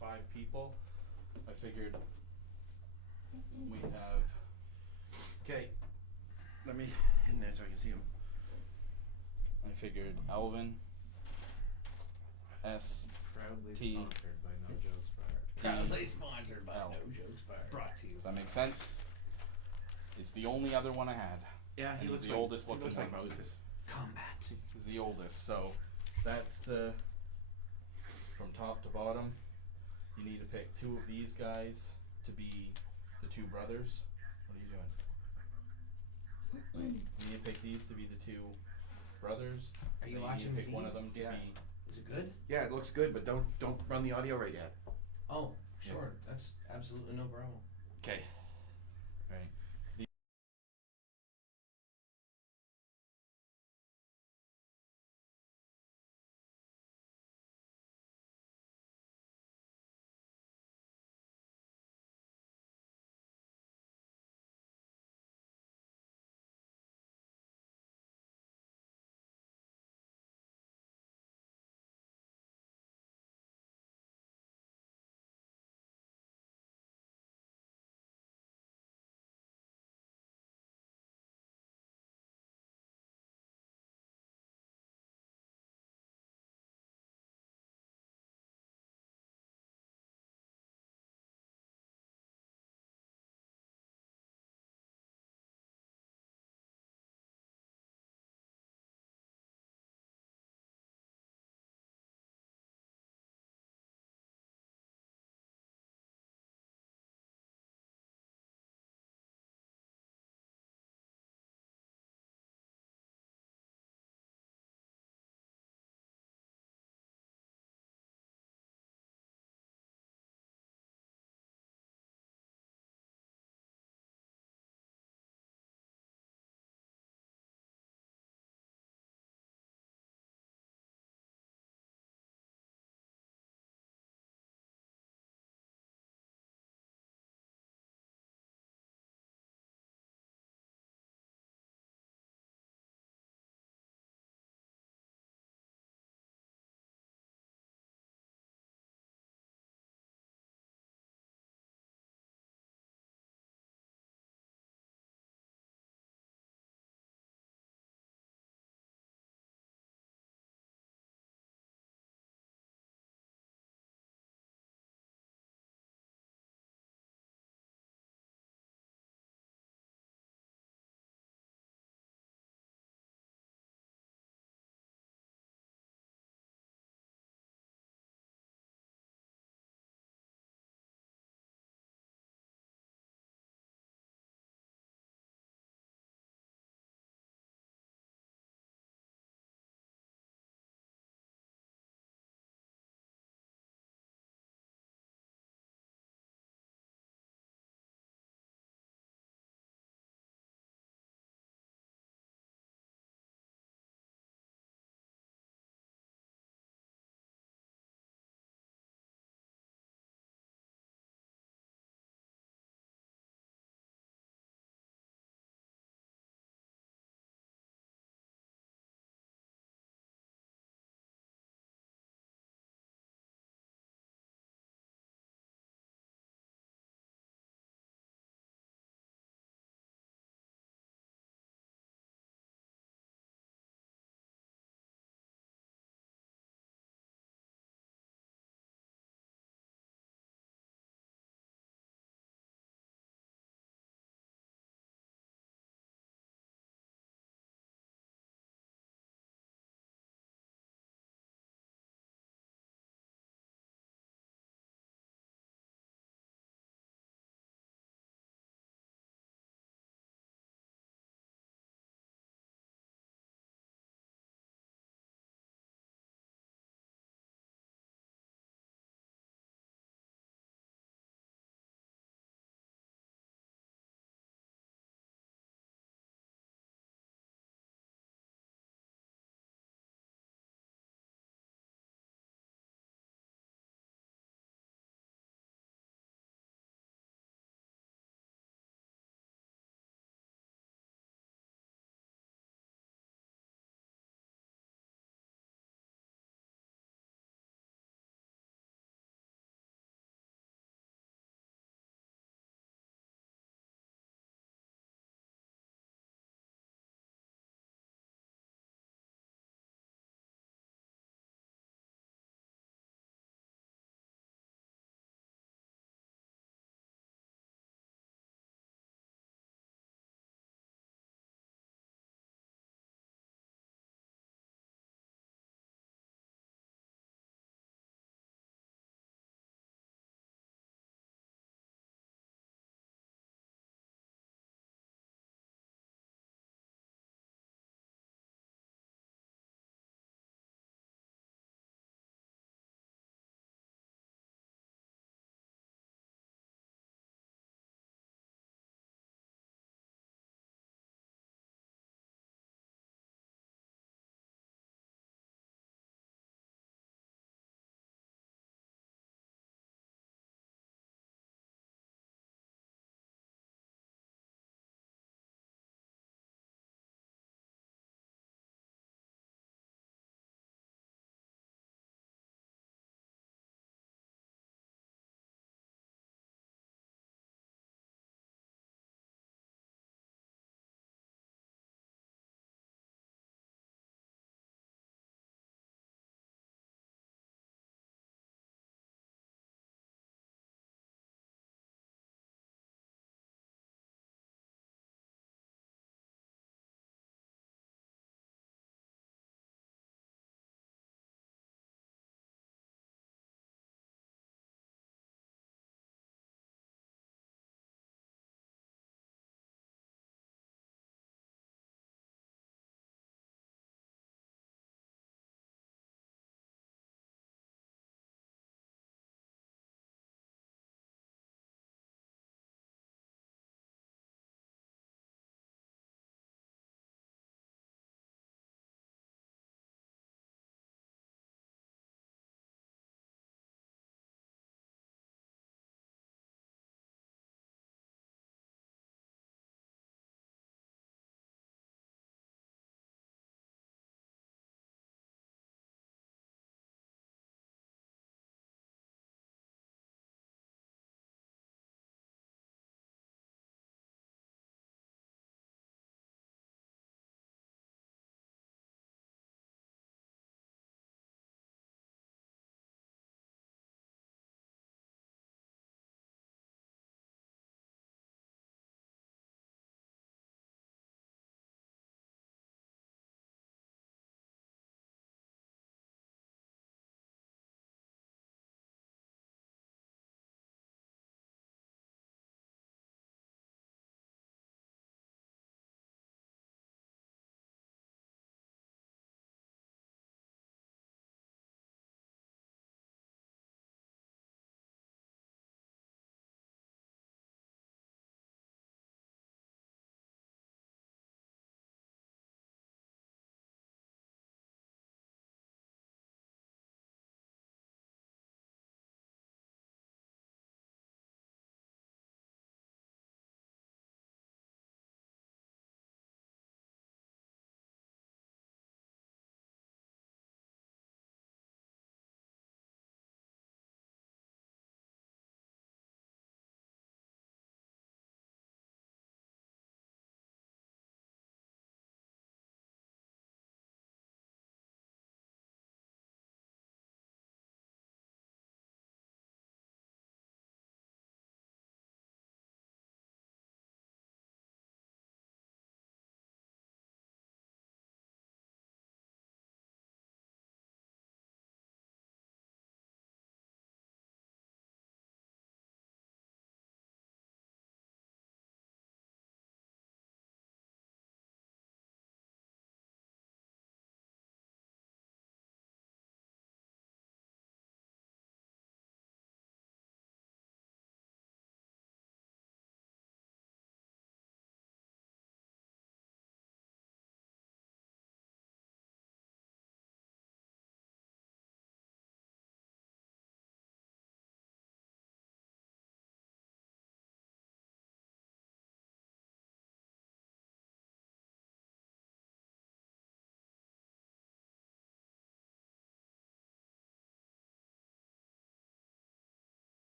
5 people, I figured we'd have. Okay. Let me in there so I can see him. I figured Alvin, S, Proudly T. sponsored by No Jokes Barred. Proudly sponsored by L. No Jokes Barred. Brought to you. Does that make sense? It's the only other one I had. Yeah, And he he's looks the like, oldest he looking looks like one. Moses. Combat. He's the oldest, so that's the from top to bottom. You need to pick 2 of these guys to be the 2 brothers. What are you doing? You need to pick these to be the 2 brothers. Are you and watching you need to pick me? one of them to Yeah. be. Is it good? Yeah, it looks good, but don't run the audio right yet. Oh, sure. That's absolutely no problem. Okay. Right.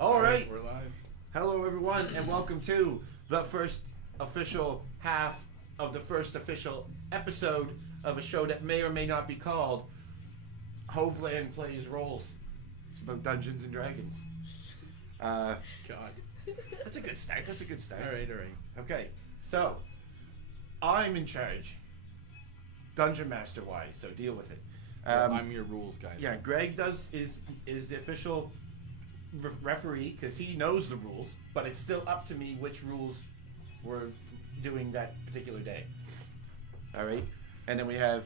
All right. We're live. Hello, everyone, and welcome to the first official half of the first official episode of a show that may or may not be called HoveLand Plays Roles. It's about Dungeons and Dragons. God. That's a good start. That's a good start. All right. Okay, so I'm in charge, Dungeon Master wise. So deal with it. I'm your rules guy. Yeah, Greg is the official referee because he knows the rules, but it's still up to me which rules we're doing that particular day. All right, and then we have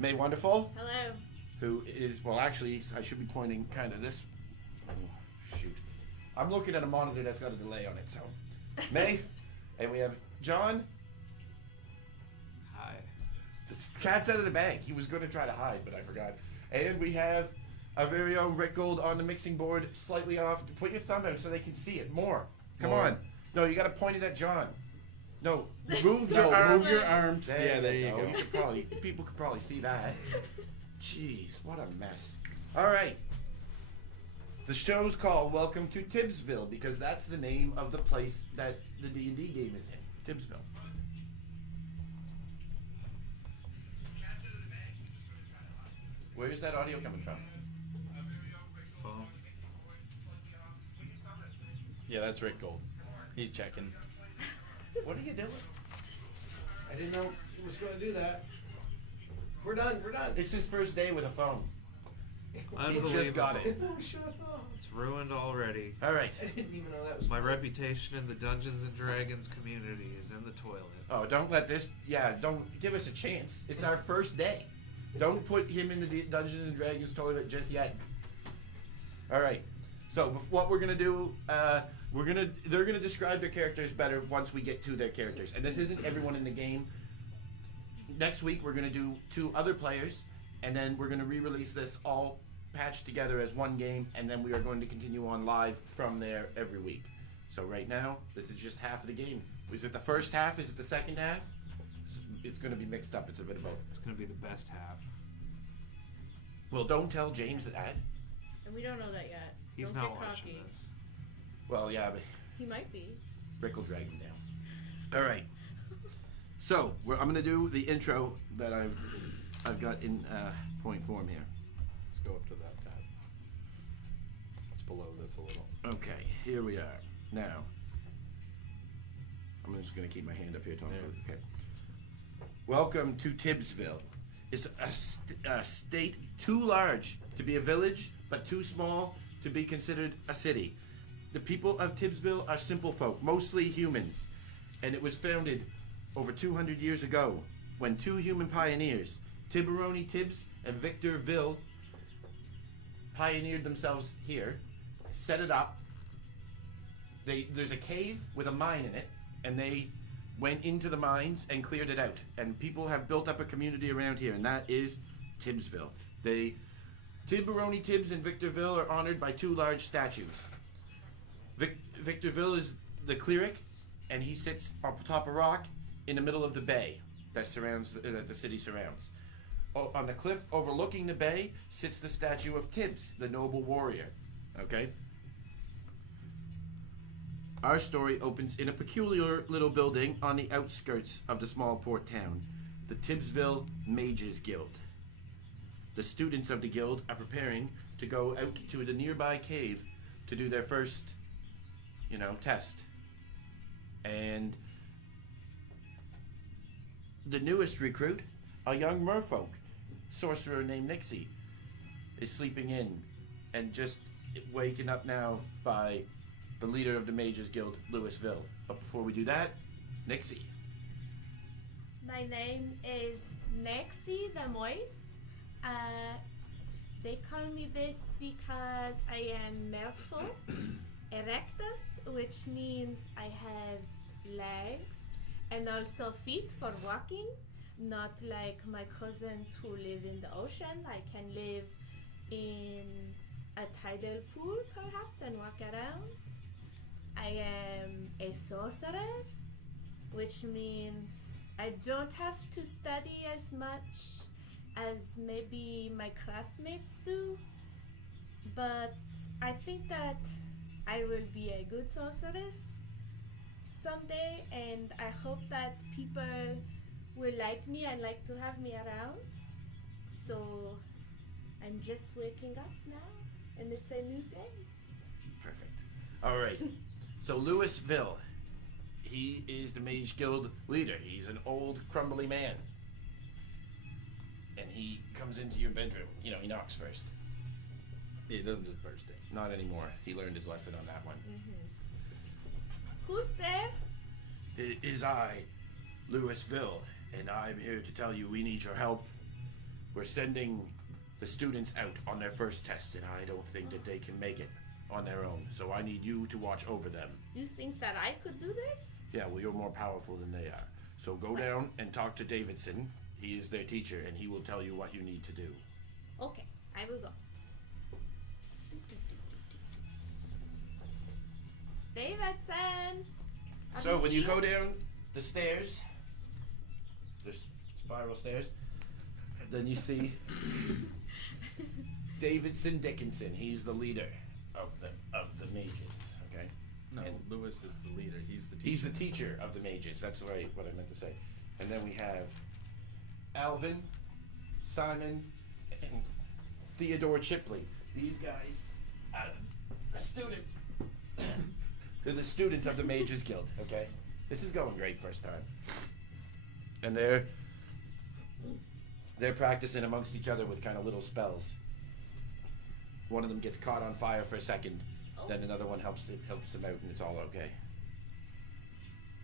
May Wonderful, Hello. who is, well, actually, I should be pointing kind of this. Oh, shoot, I'm looking at a monitor that's got a delay on it. So May, and we have John. Hi. The cat's out of the bag. He was going to try to hide, but I forgot. And we have our very own Rick Gold on the mixing board, slightly off. Put your thumb out so they can see it more. Come More. on. No, you got to point it at John. No, move your arm. Move your arm. There you go. You could probably, people could probably see that. Jeez, what a mess. All right. The show's called Welcome to Tibbsville because that's the name of the place that the D&D game is in, Tibbsville. Where's that audio coming from? Phone. Yeah, that's Rick Gold. He's checking. What are you doing? I didn't know he was going to do that. We're done. It's his first day with a phone. He Unbelievable. just got it. No, shut up. It's ruined already. All right. I didn't even know that was My reputation in the Dungeons and Dragons community is in the toilet. Oh, don't let this. Yeah, don't give us a chance. It's our first day. Don't put him in the Dungeons and Dragons toilet just yet. All right. So what we're gonna do, they're gonna describe their characters better once we get to their characters, and this isn't everyone in the game. Next week we're gonna do 2 other players, and then we're gonna re-release this all patched together as one game, and then we are going to continue on live from there every week. So right now, this is just half of the game. Is it the first half? Is it the second half? It's going to be mixed up. It's a bit of both. It's going to be the best half. Well, don't tell James that. And we don't know that yet. He's Don't not get watching cocky. this. Well, yeah, but He might be. Rick will drag him down. All right. So I'm going to do the intro that I've got in point form here. Let's go up to that tab. It's below this a little. Okay, here we are. Now, I'm just going to keep my hand up here. Okay. Welcome to Tibbsville. It's a state too large to be a village, but too small to be considered a city. The people of Tibbsville are simple folk, mostly humans, and it was founded over 200 years ago when 2 human pioneers, Tiburoni Tibbs and Victor Ville, pioneered themselves here, set it up. There's a cave with a mine in it, and they went into the mines and cleared it out. And people have built up a community around here, and that is Tibbsville. Tiburoni Tibbs and Victorville are honored by 2 large statues. Victorville is the cleric, and he sits up top of a rock in the middle of the bay that surrounds the city surrounds. On the cliff overlooking the bay sits the statue of Tibbs, the noble warrior. Okay? Our story opens in a peculiar little building on the outskirts of the small port town, the Tibbsville Mages Guild. The students of the guild are preparing to go out to the nearby cave to do their first, test. And the newest recruit, a young merfolk sorcerer named Nixie, is sleeping in and just waking up now by the leader of the Mages Guild, Louisville. But before we do that, Nixie. My name is Nexi the Moist. They call me this because I am merfolk, erectus, which means I have legs and also feet for walking, not like my cousins who live in the ocean. I can live in a tidal pool perhaps and walk around. I am a sorcerer, which means I don't have to study as much as maybe my classmates do, but I think that I will be a good sorceress someday, and I hope that people will like me and like to have me around. So I'm just waking up now, and it's a new day. Perfect. All right. So Louisville, he is the Mage Guild leader. He's an old, crumbly man. And he comes into your bedroom. You know, he knocks first. Yeah, it doesn't just burst in. Not anymore. He learned his lesson on that one. Who's there? It is I, Louisville, and I'm here to tell you we need your help. We're sending the students out on their first test, and I don't think that they can make it on their own. So I need you to watch over them. You think that I could do this? Yeah, well, you're more powerful than they are. So go down and talk to Davidson. He is their teacher, and he will tell you what you need to do. Okay, I will go. Davidson! So when you here? go down the stairs, there's spiral stairs, then you see Davidson Dickinson. He's the leader of the mages. Okay. No, And- Lewis is the leader. He's the teacher. He's the teacher of the mages. That's right, what I meant to say. And then we have Alvin, Simon, and Theodore Chipley. These guys are the students. They're the students of the Mages Guild, okay? This is going great first time. And they're practicing amongst each other with kind of little spells. One of them gets caught on fire for a second, then another one helps him out, and it's all okay.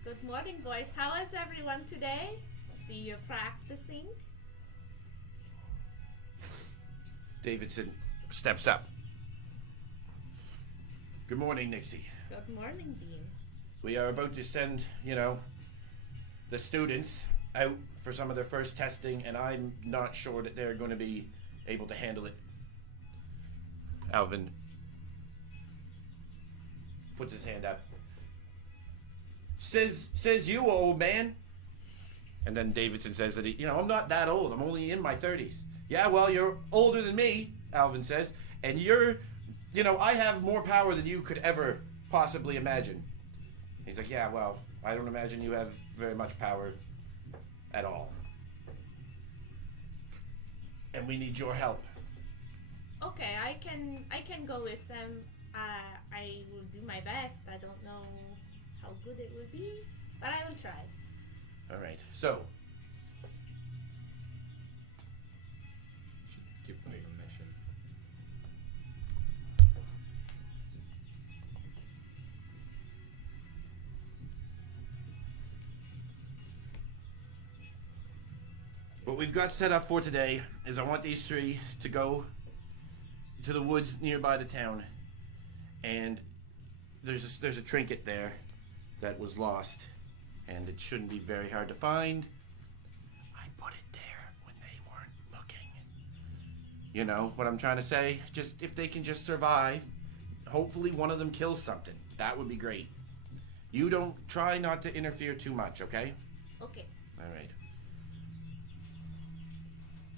Good morning, boys. How is everyone today? See you practicing. Davidson steps up. Good morning, Nixie. Good morning, Dean. We are about to send, the students out for some of their first testing, and I'm not sure that they're going to be able to handle it. Alvin puts his hand up. Says you, old man. And then Davidson says that I'm not that old. I'm only in my 30s. Yeah, well, you're older than me, Alvin says, and I have more power than you could ever possibly imagine. He's like, yeah, well, I don't imagine you have very much power at all. And we need your help. Okay, I can go with them. I will do my best. I don't know how good it will be, but I will try. All right. So, Should give them permission. what we've got set up for today is I want these three to go to the woods nearby the town, and there's a trinket there that was lost, and it shouldn't be very hard to find. I put it there when they weren't looking. You know what I'm trying to say? Just if they can just survive, hopefully one of them kills something. That would be great. You don't try not to interfere too much, okay? Okay. All right.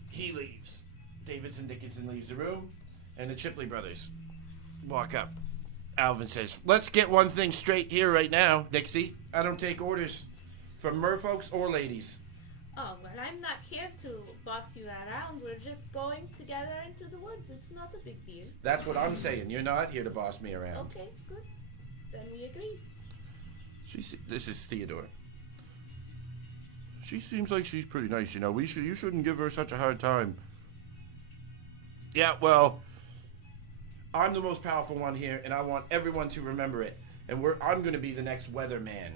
He leaves. Davidson Dickinson leaves the room, and the Chipley brothers walk up. Alvin says, let's get one thing straight here right now, Dixie. I don't take orders from merfolks or ladies. Oh, well, I'm not here to boss you around. We're just going together into the woods. It's not a big deal. That's what I'm saying. You're not here to boss me around. Okay, good. Then we agree. This is Theodore. She seems like she's pretty nice, You shouldn't give her such a hard time. Yeah, well, I'm the most powerful one here, and I want everyone to remember it. And I'm going to be the next weatherman.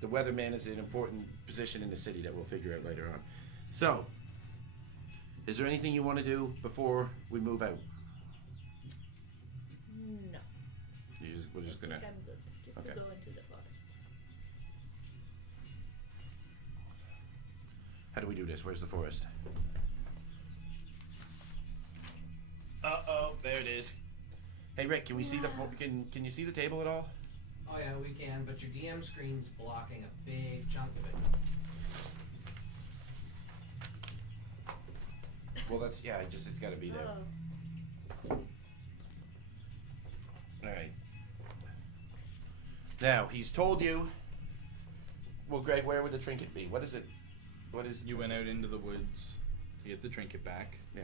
The weatherman is an important position in the city that we'll figure out later on. So, is there anything you want to do before we move out? No. We're just I gonna. think I'm good. Just Okay. to go into the forest. How do we do this? Where's the forest? Uh-oh, there it is. Hey Rick, can we see the can you see the table at all? Oh yeah, we can, but your DM screen's blocking a big chunk of it. Well, it's got to be there. Oh. All right. Now, he's told you... Well, Greg, where would the trinket be? What is it? What is... You went out into the woods to get the trinket back. Yeah.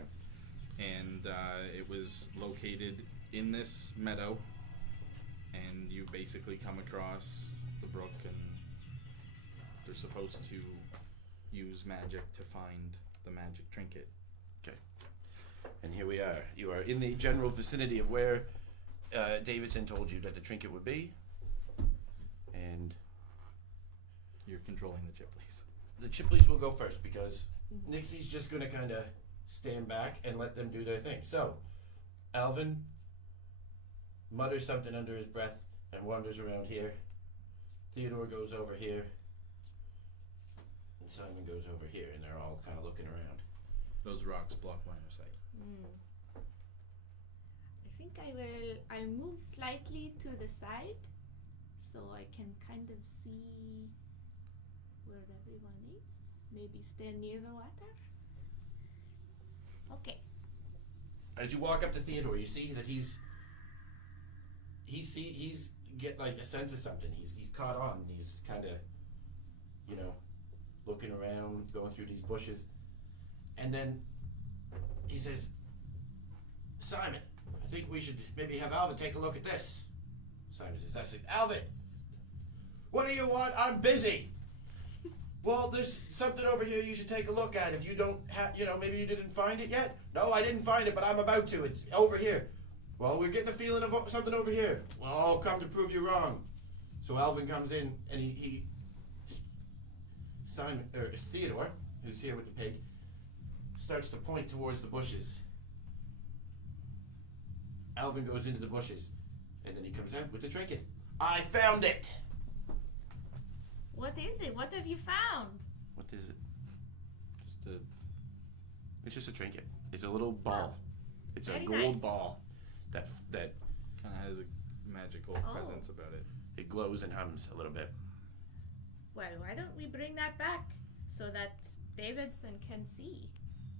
And it was located in this meadow. And you basically come across the brook, and they're supposed to use magic to find the magic trinket. Okay. And here we are. You are in the general vicinity of where Davidson told you that the trinket would be. And You're controlling the Chipleys. the Chipleys will go first because Nixie's just going to kind of stand back and let them do their thing. So, Alvin mutters something under his breath and wanders around here. Theodore goes over here. And Simon goes over here, and they're all kind of looking around. Those rocks block line of sight. I think I'll move slightly to the side so I can kind of see where everyone is. Maybe stand near the water. Okay. As you walk up to Theodore, you see that he's get like a sense of something. He's caught on. He's kind of, looking around, going through these bushes, and then he says, "Simon, I think we should maybe have Alvin take a look at this." Simon says, "I said, Alvin, what do you want? I'm busy." "Well, there's something over here you should take a look at. If you don't have, maybe you didn't find it yet." "No, I didn't find it, but I'm about to. It's over here." "Well, we're getting a feeling of something over here." "Well, I'll come to prove you wrong." So Alvin comes in, and Theodore, who's here with the pig, starts to point towards the bushes. Alvin goes into the bushes, and then he comes out with the trinket. "I found it." What is it? What have you found? What is it? Just It's just a trinket. It's a little ball. It's Very a gold nice. ball that kind of has a magical Oh. presence about it. it glows and hums a little bit. Well, why don't we bring that back so that Davidson can see?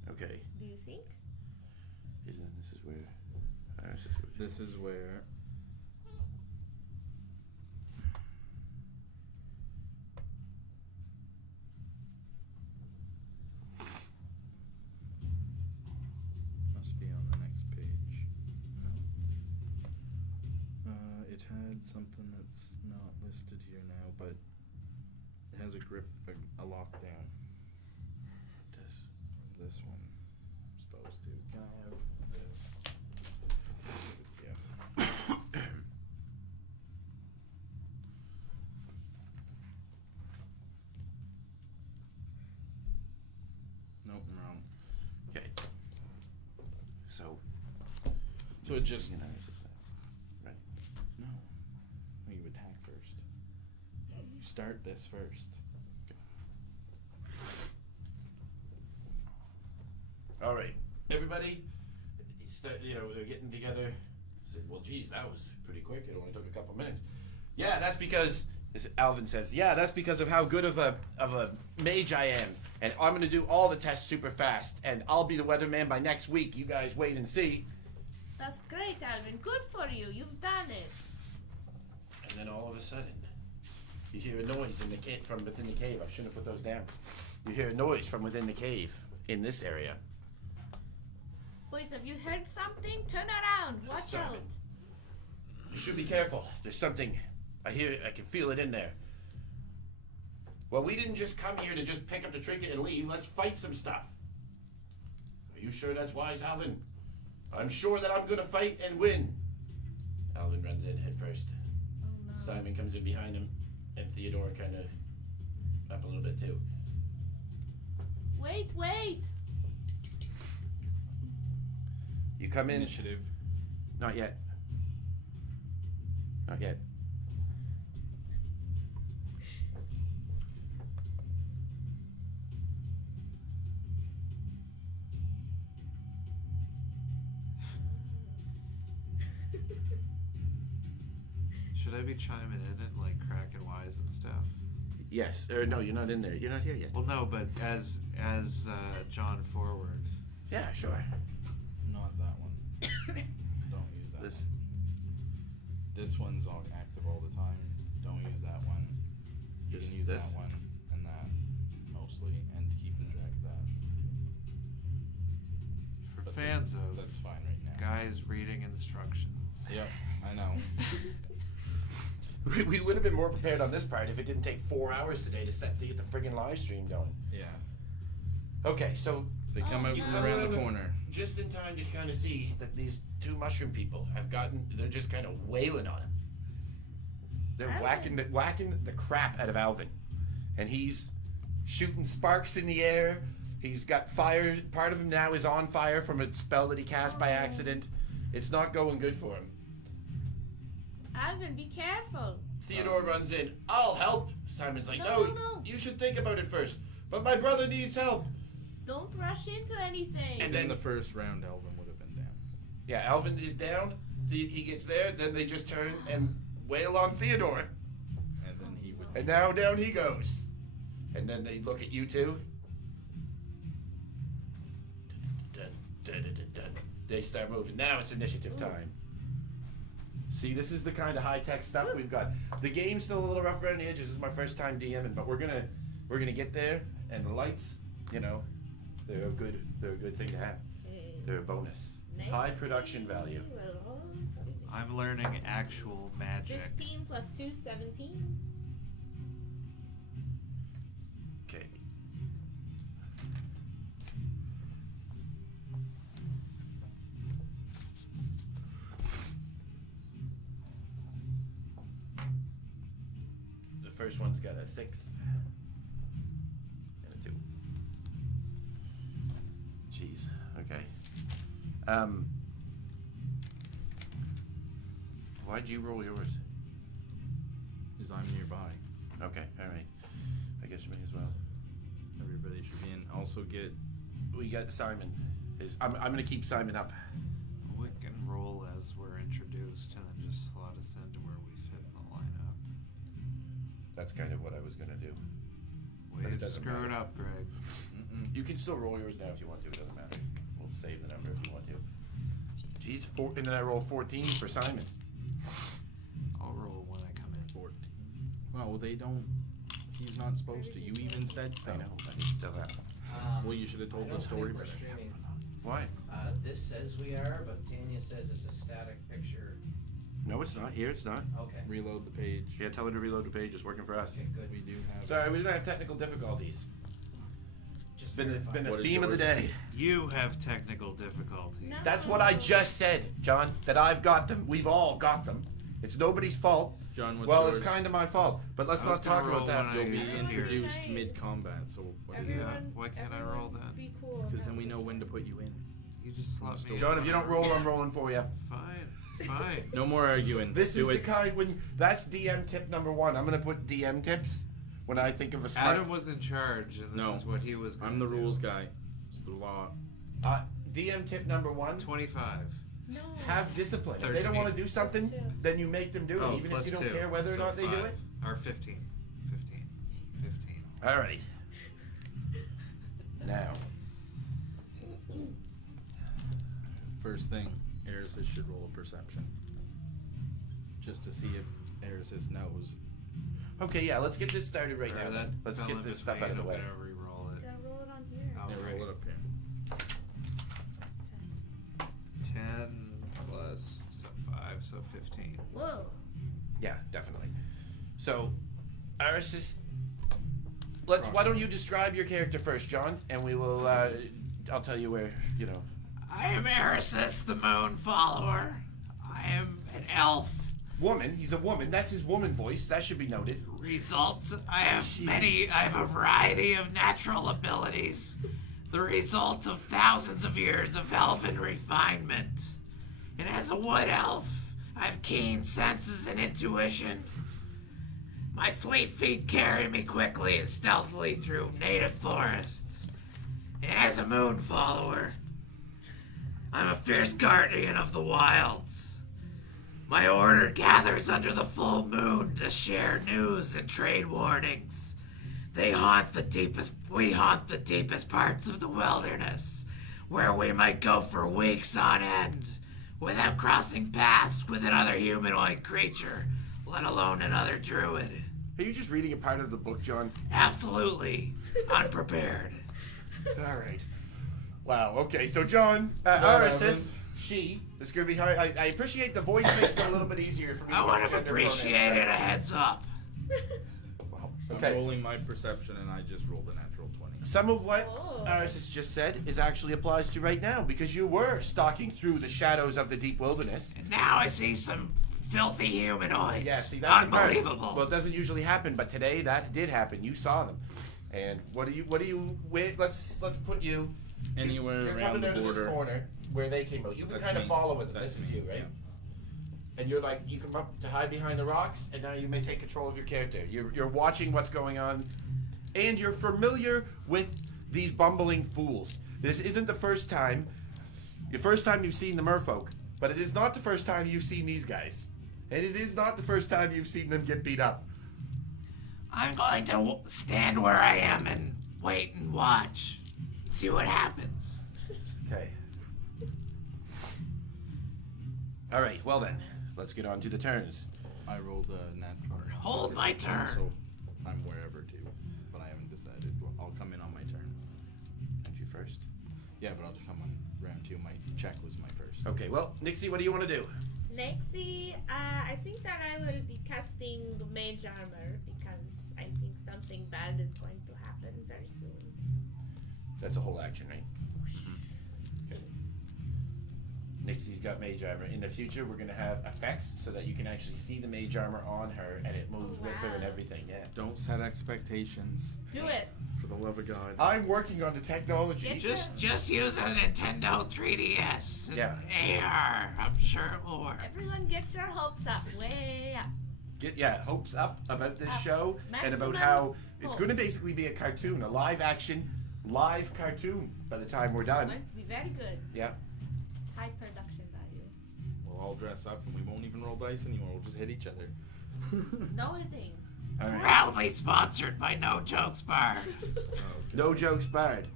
Okay. Do you think? This is where. This is where must be on the next page. No. It had something that's not listed here now, but it has a grip, a lockdown. This one, I'm supposed to. Can I have this? Yeah. Nope, I'm wrong. Okay. So. So it just Right. no. You attack first. You start this first. All right, everybody. They're getting together. Says, "Well, geez, that was pretty quick. It only took a couple minutes." "Yeah, that's because." Alvin says, "Yeah, that's because of how good of a mage I am, and I'm gonna do all the tests super fast, and I'll be the weatherman by next week. You guys wait and see." That's great, Alvin. Good for you. You've done it. And then all of a sudden, you hear a noise in the from within the cave. I shouldn't have put those down. You hear a noise from within the cave in this area. Boys, have you heard something? Turn around. Watch Simon. out. You should be careful. There's something. I can feel it in there. "Well, we didn't just come here to just pick up the trinket and leave. Let's fight some stuff." "Are you sure that's wise, Alvin?" "I'm sure that I'm gonna fight and win." Alvin runs in head first. Oh no. Simon comes in behind him, and Theodore kind of up a little bit too. Wait. You come in. Initiative. Not yet. Not yet. Should I be chiming in and like cracking wise and stuff? Yes. Or no, you're not in there. You're not here yet. Well, no, but as Jon Forward. Yeah, sure. Not that one. Don't use that This. one. This one's all active all the time. Don't use that one. You Just can use this? that one and that mostly, and keeping track of that. For But fans of that's fine right now. guys reading instructions. Yep, I know. We would have been more prepared on this part if it didn't take 4 hours today to get the friggin' live stream going. Yeah. Okay, so They come out you from come around out the of- corner. just in time to kind of see that these two mushroom people they're just kind of wailing on him. They're Alvin. whacking the crap out of Alvin. And he's shooting sparks in the air. He's got fire. Part of him now is on fire from a spell that he cast by accident. It's not going good for him. Alvin, be careful. Theodore runs in. I'll help. Simon's like, No, no, no. you should think about it first. But my brother needs help. Don't rush into anything. And And then- in the first round, Elvin would have been down. Yeah, Alvin is down. He gets there. Then they just turn and wail on Theodore. And then he would. And now down he goes. And then they look at you two. Dun, dun, dun, dun, dun. They start moving. Now it's initiative time. See, this is the kind of high-tech stuff we've got. The game's still a little rough around the edges. This is my first time DMing, but we're gonna get there. And the lights, they're a good thing to have. Okay. They're a bonus. Next High production scene. value. Well, I'm learning actual magic. 15 plus 2, 17. Okay. The first one's got a 6 and a 2. Jeez. Okay. Why'd you roll yours? Because I'm nearby. Okay. All right. I guess you may as well. Everybody should be in. Also get. We got Simon. I'm gonna keep Simon up. We can roll as we're introduced and then just slot us into where we fit in the lineup. That's kind of what I was gonna do. Way But it to doesn't screw it matter. up, Greg. Mm-mm. You can still roll yours now if you want to. It doesn't matter. We'll save the number if you want to. Jeez, and then I roll 14 for Simon. I'll roll when I come in. 14. Well, they don't. He's not supposed to. You even said so. I know, but he's still out. Well, you should have told I the don't story think we're better. streaming. Why? This says we are, but Tanya says it's a static picture. No, it's not. Here, it's not. Okay. Reload the page. Yeah, tell her to reload the page. It's working for us. Okay, good. We do have. Sorry, we didn't have technical difficulties. Just It's been What a is theme of the yours? day. You have technical difficulties. No. That's what I just said, John. That I've got them. We've all got them. It's nobody's fault. John, what's Well, yours? it's kind of my fault. But let's I was not talk gonna about roll that. when You'll I be get introduced Nice. mid-combat, so what is Everyone, that? Why can't I everyone roll that? Be cool. Because then we know when to put you in. You just slot me. John, if you don't roll, I'm rolling for you. Fine. No more arguing. This do is it. the kind when that's DM tip number 1. I'm gonna put DM tips when I think of a smart. Adam was in charge, and this No. is what he was going I'm the to rules do. guy. It's the law. DM tip number 1. 25. No. Have discipline. If they don't 13. want to do something, Plus 2. then you make them do it, Oh, even if plus you don't 2. care whether or So not they do 5. it. Or 15. 15. 15. All right. Now, First thing, Erisys should roll a perception. Just to see if Erisys knows. okay, yeah, let's get this started right Or now. that Then. Let's fell get in this stuff between, out of the way. I'm gonna re-roll it. Gotta roll it on here. Oh, Yeah, right. roll it up here. 10 plus, so 5, so 15. Whoa. Yeah, definitely. So, Erisys, why don't you describe your character first, John, and we will. I'll tell you where. I am Erisys, the moon follower. I am an elf. Woman. He's a woman. That's his woman voice. That should be noted. Results, I have a variety of natural abilities. The result of thousands of years of elven refinement. And as a wood elf, I have keen senses and intuition. My fleet feet carry me quickly and stealthily through native forests. And as a moon follower, I'm a fierce guardian of the wilds. My order gathers under the full moon to share news and trade warnings. We haunt the deepest parts of the wilderness, where we might go for weeks on end without crossing paths with another humanoid creature, let alone another druid. Are you just reading a part of the book, John? Absolutely unprepared. All right. Wow. Okay. So John, Evan. Arasis, she. This is gonna be hard. I appreciate the voice makes it a little bit easier for me. I to would get have gender pronouns appreciated a right. heads up. Wow. I'm Okay. rolling my perception, and I just rolled a natural 20. Some of what Oh. Arasis just said is actually applies to right now because you were stalking through the shadows of the deep wilderness. And now I see some filthy humanoids. Yeah, see that's the part. unbelievable. Well, it doesn't usually happen, but today that did happen. You saw them. And what do you wait? Let's put you Anywhere You're around coming the down to this border. corner where they came out. You can That's kind of me. follow with them. That's This is me, you, right? yeah. And you're like, you come up to hide behind the rocks, and now you may take control of your character. You're watching what's going on, and you're familiar with these bumbling fools. This isn't the first time you've seen the merfolk, but it is not the first time you've seen these guys. And it is not the first time you've seen them get beat up. I'm going to stand where I am and wait and watch. See what happens. Okay. All right, well then, let's get on to the turns. I rolled a nat card. Hold my turn. So I'm wherever to, but I haven't decided. Well, I'll come in on my turn. And you first. Yeah, but I'll just come on round 2. My check was my first. Okay, well, Nixie, what do you want to do? Lexi, I think that I will be casting mage armor because I think something bad is going to happen very soon. That's a whole action, right? Yes. Nixie's got mage armor. In the future, we're gonna have effects so that you can actually see the mage armor on her and it moves with her and Wow. everything. Yeah. Don't set expectations. Do it. For the love of God. I'm working on the technology. Get Just use a Nintendo 3DS and Yeah. AR. I'm sure it will work. Everyone gets your hopes up, way up. Get hopes up about this Up. show and about Maximum how it's hopes. going to basically be a cartoon, a live cartoon by the time we're It's done. going to be very good. Yeah. High production value. We'll all dress up and we won't even roll dice anymore. We'll just hit each other. No thing. All right. Proudly sponsored by No Jokes Bar. No jokes barred.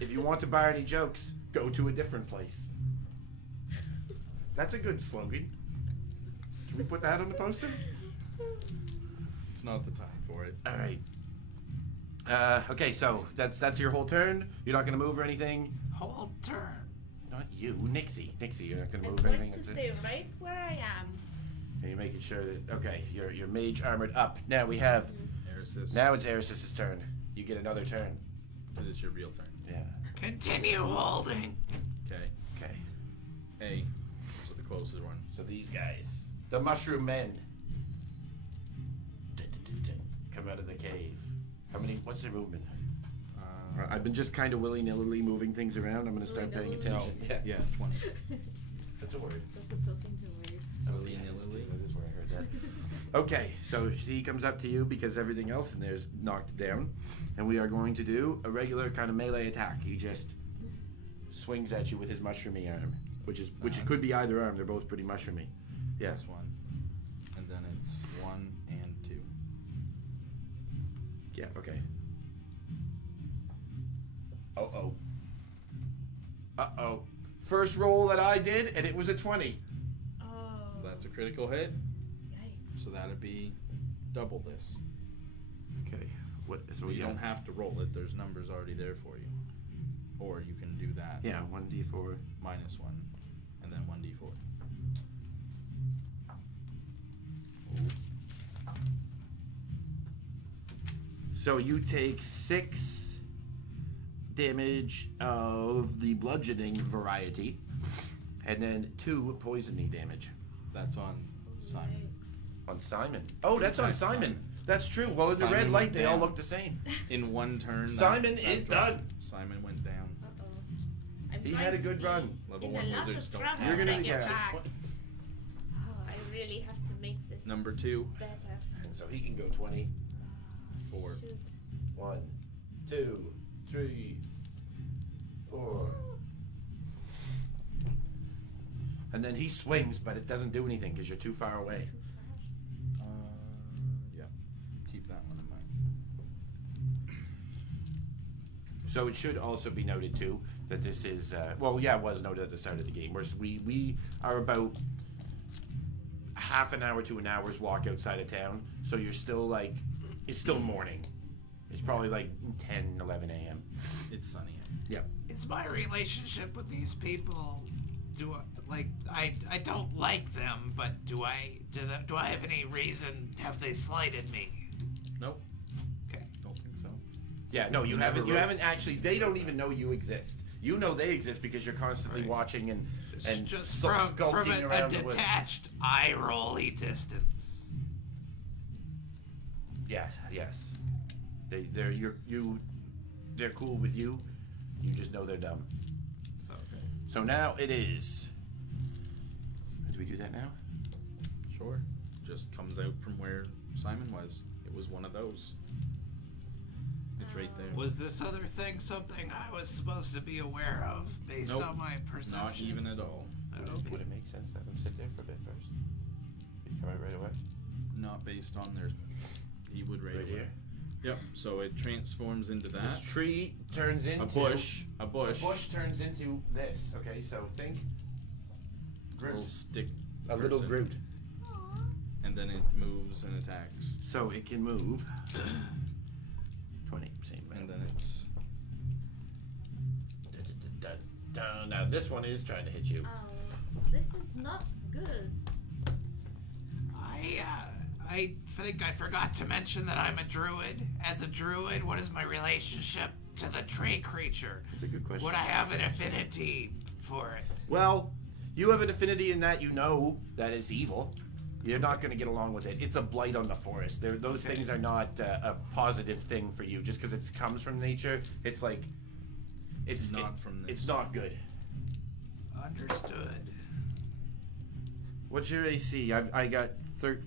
If you want to bar any jokes, go to a different place. That's a good slogan. Can we put that on the poster? It's not the time for it. All right. Okay, so that's your whole turn. You're not gonna move or anything. Hold turn. Not you, Nixie. Nixie, you're not gonna I'm move going anything. to That's it. stay right where I am. And you're making sure that okay, you're mage armored up. Now we have. Erisys. Now it's Eris's turn. You get another turn. Because it's your real turn. Yeah. Continue holding. Okay. Okay. A. So the closest one. So these guys, the mushroom men, come out of the cave. How many? What's their movement? I've been just kind of willy-nilly moving things around. I'm gonna start paying Willy-nilly? attention. Yeah, 20. That's a word. That's a tilting to word. Willy-nilly. That is where I heard that. Okay, so he comes up to you because everything else in there's knocked down, and we are going to do a regular kind of melee attack. He just swings at you with his mushroomy arm, which could be either arm. They're both pretty mushroomy. Yeah. Plus 1. And then it's 1 and 2. Yeah. Okay. Uh-oh. Uh-oh. First roll that I did, and it was a 20. Oh. That's a critical hit. Yikes. So that'd be double this. Okay. What? So You don't have to roll it. There's numbers already there for you. Or you can do that. Yeah, 1d4. Minus 1. And then 1d4. So you take 6 damage of the bludgeoning variety, and then 2 poisoning damage That's on Simon. Yikes. on Simon. Oh, that's on That's Simon. Simon. That's true. Well, in the Simon red light, went they all down. look the same. In one turn. Simon is dropped. done. Simon went down. Uh-oh. I'm He trying had a to good be run. Level in 1 a lot wizards of don't trouble have You're gonna when I get get back. points. Oh, I really have to make this Number 2. better. And so he can go 20. 4. Shoot. 1, 2, 3, 4. And then he swings, but it doesn't do anything because you're too far away. Yeah. Keep that one in mind. So it should also be noted too that this is it was noted at the start of the game. We are about half an hour to an hour's walk outside of town. So you're still like, it's still morning. It's probably like 10, 11 a.m. It's sunny. Yep. Is my relationship with these people, I don't like them, but do I have any reason? Have they slighted me? Nope. Okay. Don't think so. Yeah, no, you haven't. You wrote- haven't actually. They don't even know you exist. You know they exist because you're constantly Right. watching and Just sculpting from a around the woods. detached, eye-rolly distance. Yeah. Yes. They're cool with you. You just know they're dumb. Okay. So now it is. Do we do that now? Sure. Just comes out from where Simon was. It was one of those. It's right there. Was this other thing something I was supposed to be aware of based Nope. on my perception? Not even at all. Would it make sense to have them sit there for a bit first? Did you come out right away? Not based on their. He would right away. here. Yep. So it transforms into that. This tree turns into A bush. A bush turns into this. Okay, so think Little Groot. stick. A little person. Groot. And then it moves and attacks. So it can move 20, same. And then it's. Now this one is trying to hit you. Oh, this is not good. I think I forgot to mention that I'm a druid. As a druid, what is my relationship to the tree creature? That's a good question. Would I have an affinity for it? Well, you have an affinity in that you know that it's evil. You're not going to get along with it. It's a blight on the forest. Those things are not a positive thing for you. Just because it comes from nature, it's like it's not from this. It's not good. Understood. What's your AC? I got 4.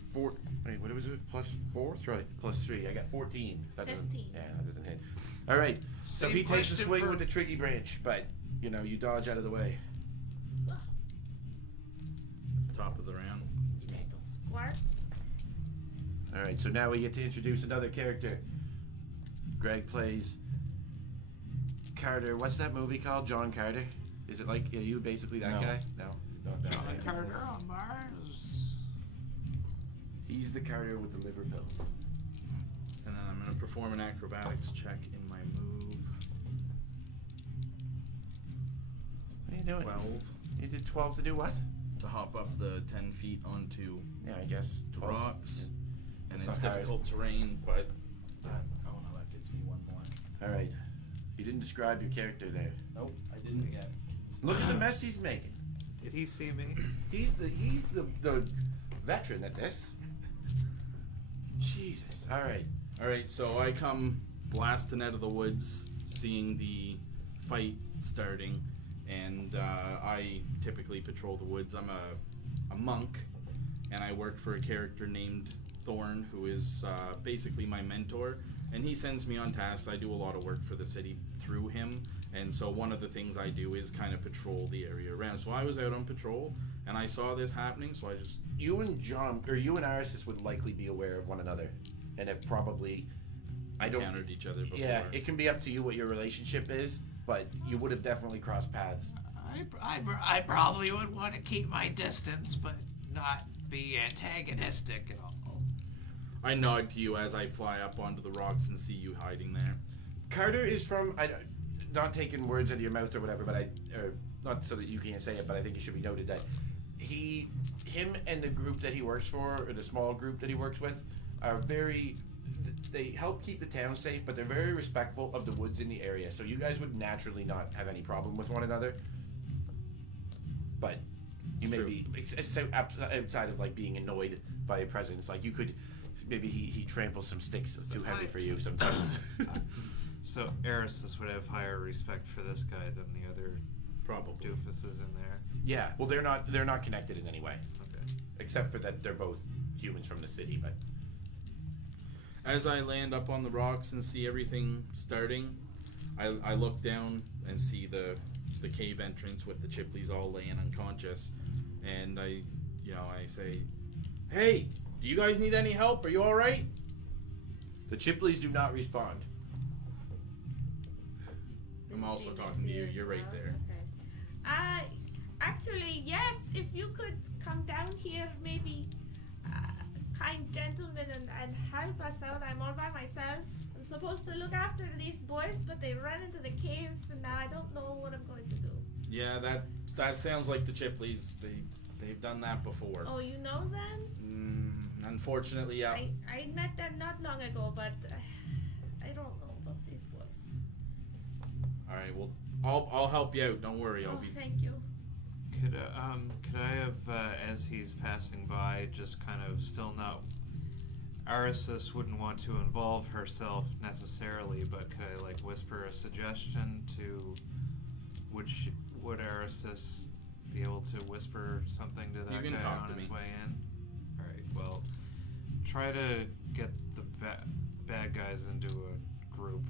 Wait, what was it? Plus 4? Right. Plus 3. I got 14. That doesn't. 15. Yeah, that doesn't hit. All right. So Same he takes a question swing for- with the tricky branch, but you know you dodge out of the way. Top of the round. Okay, go squirt. All right. So now we get to introduce another character. Greg plays Carter. What's that movie called? John Carter. Is it like are you basically that No. guy? No, he's not that John guy. Carter on Mars. He's the Carter with the liver pills. And then I'm going to perform an acrobatics check in my move. What are you doing? 12. You did 12 to do what? To hop up the 10 feet onto Yeah, I guess the 12. rocks. And That's it's not hard. difficult terrain, but. Oh no, that gets me one more. All right. You didn't describe your character there. Nope, I didn't again. Look at the mess he's making. Did he see me? He's the veteran at this. Jesus. All right. Alright, so I come blasting out of the woods, seeing the fight starting, and I typically patrol the woods. I'm a monk, and I work for a character named Thorn, who is basically my mentor, and he sends me on tasks. I do a lot of work for the city through him, and so one of the things I do is kind of patrol the area around. So I was out on patrol, and I saw this happening, so I just... You and Arisis would likely be aware of one another, and have probably. I don't. encountered each other before. Yeah, it can be up to you what your relationship is, but you would have definitely crossed paths. I probably would want to keep my distance, but not be antagonistic at all. I nod to you as I fly up onto the rocks and see you hiding there. Carter is from. Not taking words out of your mouth or whatever, but not so that you can't say it, but I think it should be noted that him and the group that he works for, or the small group that he works with, are very. They help keep the town safe, but they're very respectful of the woods in the area. So you guys would naturally not have any problem with one another. But you may True. be outside of like being annoyed by a presence. Like you could, maybe he tramples some sticks too heavy for you sometimes. So Arisis would have higher respect for this guy than the other Probably. doofuses in there. Yeah, well, they're not connected in any way, Okay. except for that they're both humans from the city. But As I land up on the rocks and see everything starting, I look down and see the cave entrance with the Chipleys all laying unconscious, and I say, "Hey, do you guys need any help? Are you all right?" the Chipleys do not respond. I'm also talking to you. You're right there. Okay. Actually, yes. If you could come down here, maybe kind gentlemen and help us out. I'm all by myself. I'm supposed to look after these boys, but they ran into the cave, and now I don't know what I'm going to do. Yeah, that sounds like the Chipleys. They've done that before. Oh, you know them? Unfortunately, yeah. I met them not long ago, but I don't know about these boys. All right, well, I'll help you out. Don't worry. I'll be. Thank you. Could I have, as he's passing by, just kind of still not... Arisis wouldn't want to involve herself necessarily, but could I, like, whisper a suggestion to... Would Arisis be able to whisper something to that guy on his way in? Alright, well, try to get the bad guys into a group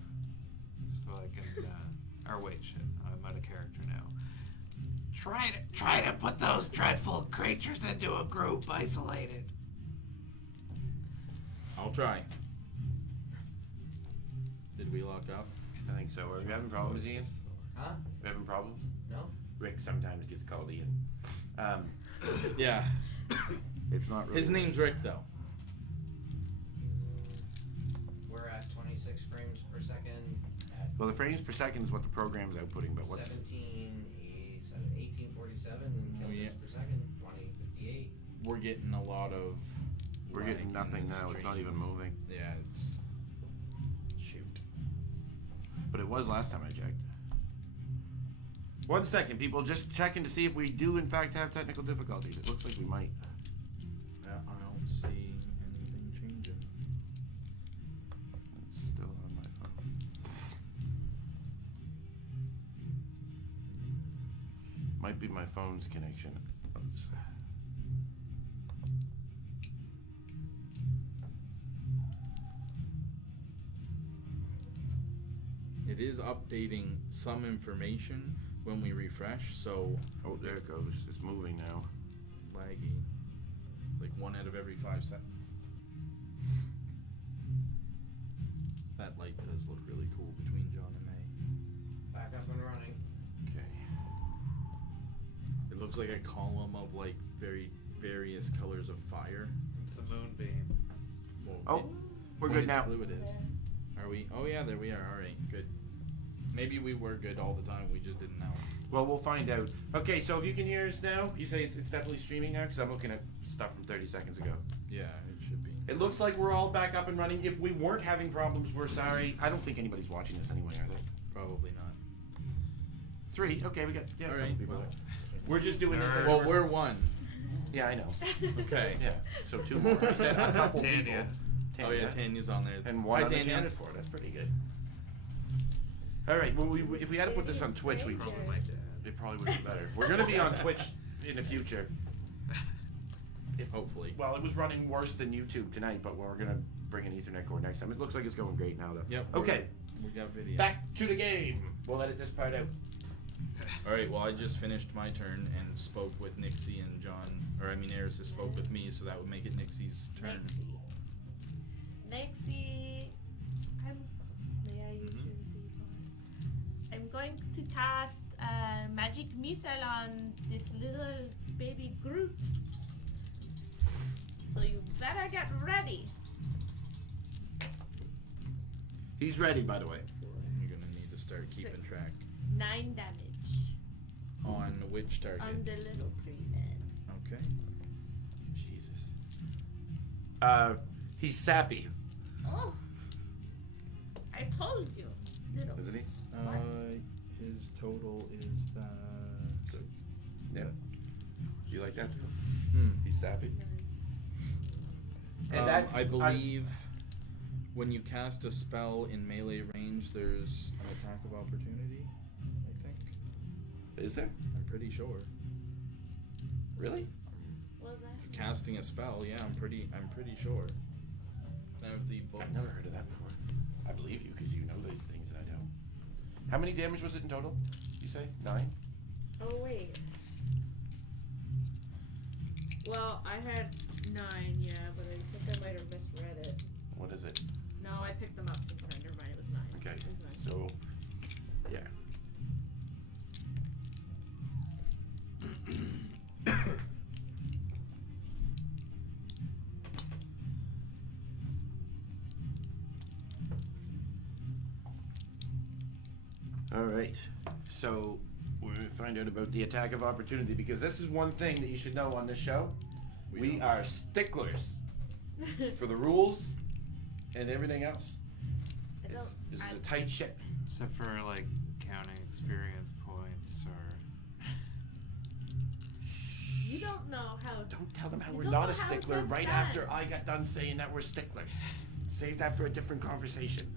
so I can, or wait, shit, I'm out of character now. Try to put those dreadful creatures into a group, isolated. I'll try. Did we lock up? I think so. Are we having problems, Ian? Huh? We having problems? No? Rick sometimes gets called Ian. Yeah. It's not really. His name's Rick, though. We're at 26 frames per second at Well, the frames per second is what the program's outputting, but what's 1847 Oh, yeah. kilometers per second, 2058. We're getting a lot of. we're lag getting in nothing the now. It's not stream. even moving. Yeah, it's. Shoot. But it was last time I checked. 1 second, people. Just checking to see if we do in fact have technical difficulties. It looks like we might. Yeah, I don't see anything changing. It's still on my phone. Might be my phone's connection. It is updating some information when we refresh, so Oh, there it goes. It's moving now. laggy. Like 1 out of every 5 seconds. That light does look really cool between John and May. Back up and running. Okay. It looks like a column of like very various colors of fire. It's a moonbeam. Well, Oh, we're good now. Blue it is. Are we? Oh yeah, there we are. All right, good. Maybe we were good all the time. We just didn't know. Well, we'll find out. Okay, so if you can hear us now, you say it's definitely streaming now because I'm looking at stuff from 30 seconds ago. Yeah, it should be. It looks like we're all back up and running. If we weren't having problems, we're sorry. I don't think anybody's watching this anyway, are they? Probably not. 3. Okay, we got a All couple right, people well- there. We're just doing this. As Well, a- we're 1. Yeah, I know. Okay. Yeah, so 2 more. I said a couple Tanya. people. Oh yeah, Tanya's on there. And 1 Hi, Tanya. unaccounted for. That's pretty good. All right. Well, if we had to put this on Twitch, we Stranger. probably it probably would be better. We're gonna be on Twitch in the future. Hopefully. Well, it was running worse than YouTube tonight, but we're gonna bring an Ethernet cord next time. It looks like it's going great now, though. Yep. Okay. We got video. Back to the game. We'll edit this part out. All right. Well, I just finished my turn and spoke with Nixie and John, or I mean, Eris has spoke with me, so that would make it Nixie's turn. Nexie. May I use your D4? I'm going to cast a magic missile on this little baby Groot. So you better get ready. He's ready, by the way. You're gonna need to start keeping 6. track 9 damage on which target. on the little 3 man. Okay. Jesus. He's sappy. Oh, I told you, little. Isn't he? smart. His total is Yeah. Do you like that too? Hmm. He's sappy. And I believe when you cast a spell in melee range, there's an attack of opportunity. I think. Is there? I'm pretty sure. Really? What was that? Casting a spell, yeah, I'm pretty sure. I have the book. I've never heard of that before. I believe you because you know these things and I don't. How many damage was it in total? You say 9? Oh wait. Well, I had 9, yeah, but I think I might have misread it. What is it? No, I picked them up since then. Never mind, it was 9. Okay. It was 9. So, yeah. All right. So we're going to find out about the attack of opportunity because this is one thing that you should know on this show. We are sticklers for the rules and everything else. This is a tight ship. Except for like counting experience points or. You don't know how. Don't tell them how You we're don't not know a how stickler it's right done. after I got done saying that we're sticklers. Save that for a different conversation.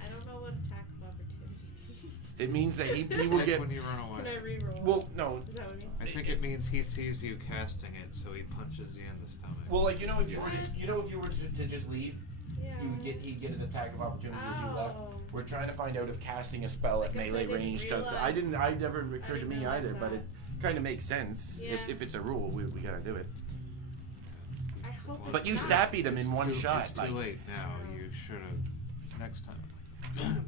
I don't know what attack of opportunity means. It means that he It's will like get. when you run Can I away. re-roll? Well, no. Is that what it means? I think it means he sees you casting it, so he punches you in the stomach. Well, like if you were to just leave, Yeah. he'd get an attack of opportunity as you left. Oh. We're trying to find out if casting a spell at I guess I melee didn't range does. realize- I never occurred to didn't me realize either, but that. it kind of makes sense. Yeah. If it's a rule, we gotta do it. I hope But it's you not. sappied him in one It's shot. It's too like- late now. You should have next time.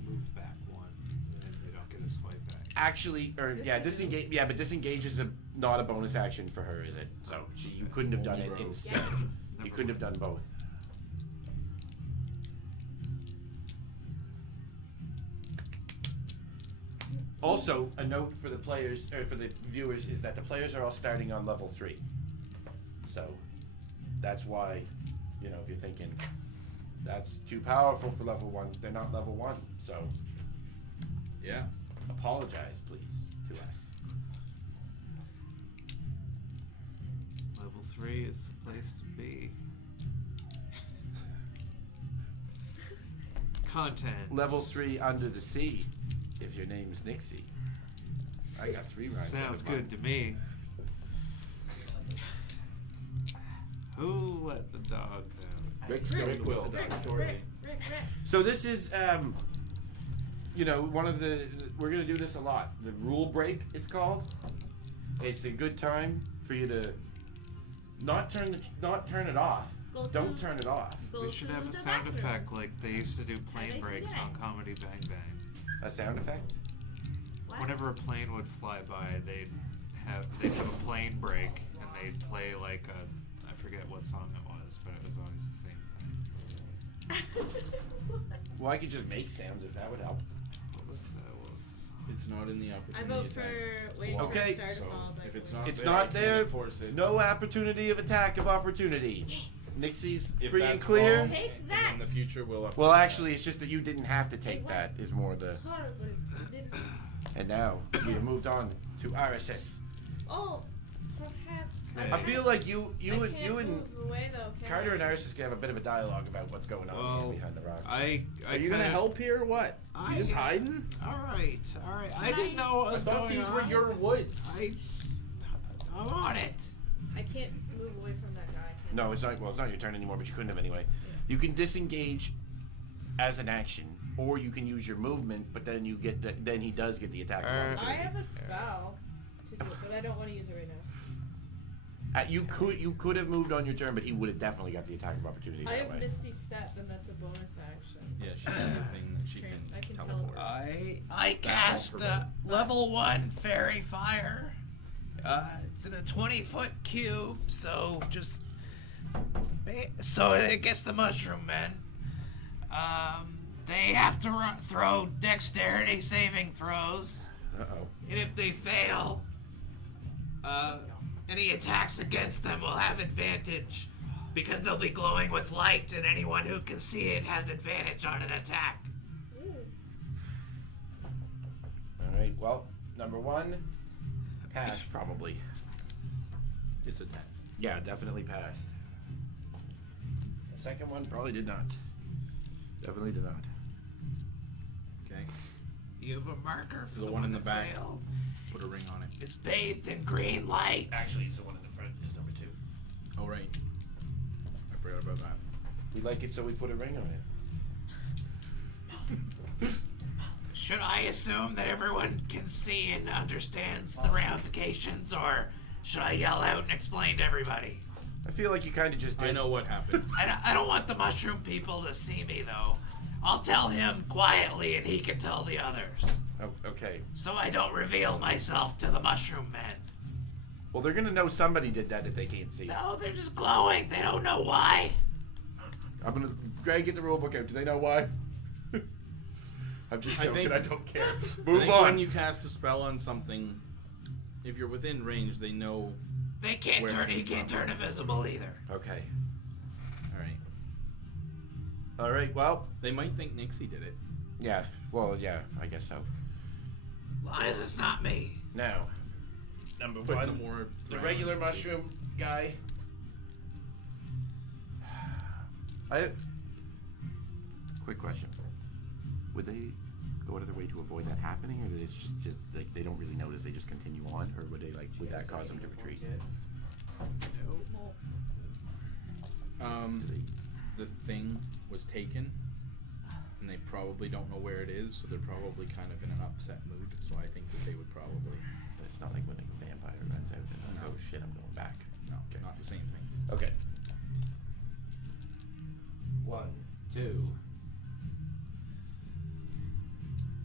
Move back one, and then they don't get a swipe back. Actually, or yeah, disengage. Yeah, but disengage is not a bonus action for her, is it? So you couldn't have done it instead. You couldn't have done both. Also, a note for the players or for the viewers is that the players are all starting on level 3. So that's why, if you're thinking that's too powerful for level 1, they're not level 1. So Yeah. apologize, please, to us. Level 3 is the place to be. Content. Level 3 under the sea, if your name's Nixie. I got 3 rhymes. Sounds good to me. Who let the dogs out? Rick's Rick, going to will. with the Rick, dog. Rick, Rick. So this is, one of we're gonna do this a lot. The rule break, it's called. It's a good time for you to not turn it off. Go Don't to- turn it off. Go We should to have a the sound bathroom. effect like they used to do plane they breaks say on that? Comedy Bang Bang. A sound effect. What? Whenever a plane would fly by, they'd have a plane break and they'd play like I forget what song it was, but it was always the same thing. Well, I could just make sounds if that would help. What was the song? It's not in the I opportunity. vote attack. for waiting Okay. for a star to So fall. if it's not It's there, not I can't there. enforce it. No opportunity of attack of opportunity. Yes. Nixie's If free that's and clear. wrong, Take and that. in the future we'll update Well, that. actually, it's just that you didn't have to take that. Is more the. Horrible. Didn't- And now we have moved on to RSS. Oh, perhaps. I feel like you I and can't move away though. Can Carter I? and Iris can have a bit of a dialogue about what's going on Well, here behind the rock. Are you gonna help here or what? You just hiding? All right. I Can didn't I- know what I was thought going these on. were your woods. I'm on it. I can't move away from that guy. Can No, it's not. Well, it's not your turn anymore, but you couldn't have anyway. You can disengage as an action, or you can use your movement, but then you get then he does get the attack. of I opportunity. have a spell to do it, but I don't want to use it right now. You could have moved on your turn, but he would have definitely got the attack of opportunity. I that have way. Misty Step, and that's a bonus action. Yeah, she has a thing that she can, I can teleport. I cast level 1 fairy fire. It's in a 20-foot cube, so so it gets the mushroom men. They have to throw dexterity saving throws, Uh-oh. and if they fail, any attacks against them will have advantage because they'll be glowing with light, and anyone who can see it has advantage on an attack. All right. Well, number 1, pass probably. It's a 10. Yeah, definitely passed. The second one probably did not. Definitely did not. Okay. You have a marker for The one in the that back. failed. Put a ring on it. It's bathed in green light. Actually, it's the one in the front. Is number 2. Oh right. I forgot about that. We like it, so we put a ring on it. Should I assume that everyone can see and understands the ramifications, or should I yell out and explain to everybody? I feel like you kind of just did. I know what happened. I don't want the mushroom people to see me, though. I'll tell him quietly, and he can tell the others. Oh, okay. So I don't reveal myself to the mushroom men. Well, they're gonna know somebody did that if they can't see. No, they're just glowing. They don't know why. I'm gonna Greg get the rule book out. Do they know why? I'm just joking. I don't care. Move I think on. when you cast a spell on something, if you're within range, they know. They can't Where turn. it He came can't from. turn invisible either. Okay. All right. All right. Well. They might think Nixie did it. Yeah. Well. Yeah. I guess so. Lies, it's not me. Now, number Put one, no more the around. regular mushroom guy. Quick question: would they go out of their way to avoid that happening, or do they just like they don't really notice? They just continue on, or would they would that cause them to retreat? The thing was taken, and they probably don't know where it is, so they're probably kind of in an upset mood. So I think that they would probably. But it's not like when a vampire runs out and like, No. oh shit, I'm going back. No, Okay. not the same thing. Okay. 1, 2.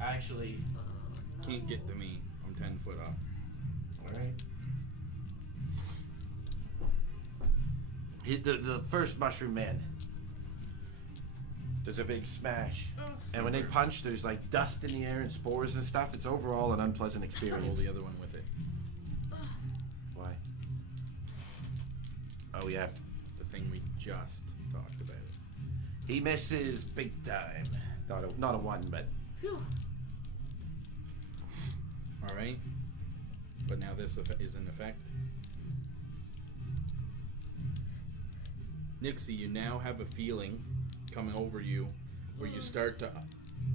Actually, Can't get to me. I'm 10 foot up. alright. The first mushroom man. There's a big smash. And when they punch, there's like dust in the air and spores and stuff. It's overall an unpleasant Roll experience. the other one with it. Why? Oh, yeah. The thing we just talked about. He misses big time. Not a 1, but. Phew. All right. But now this is in effect. Nixie, you now have a feeling coming over you where you start to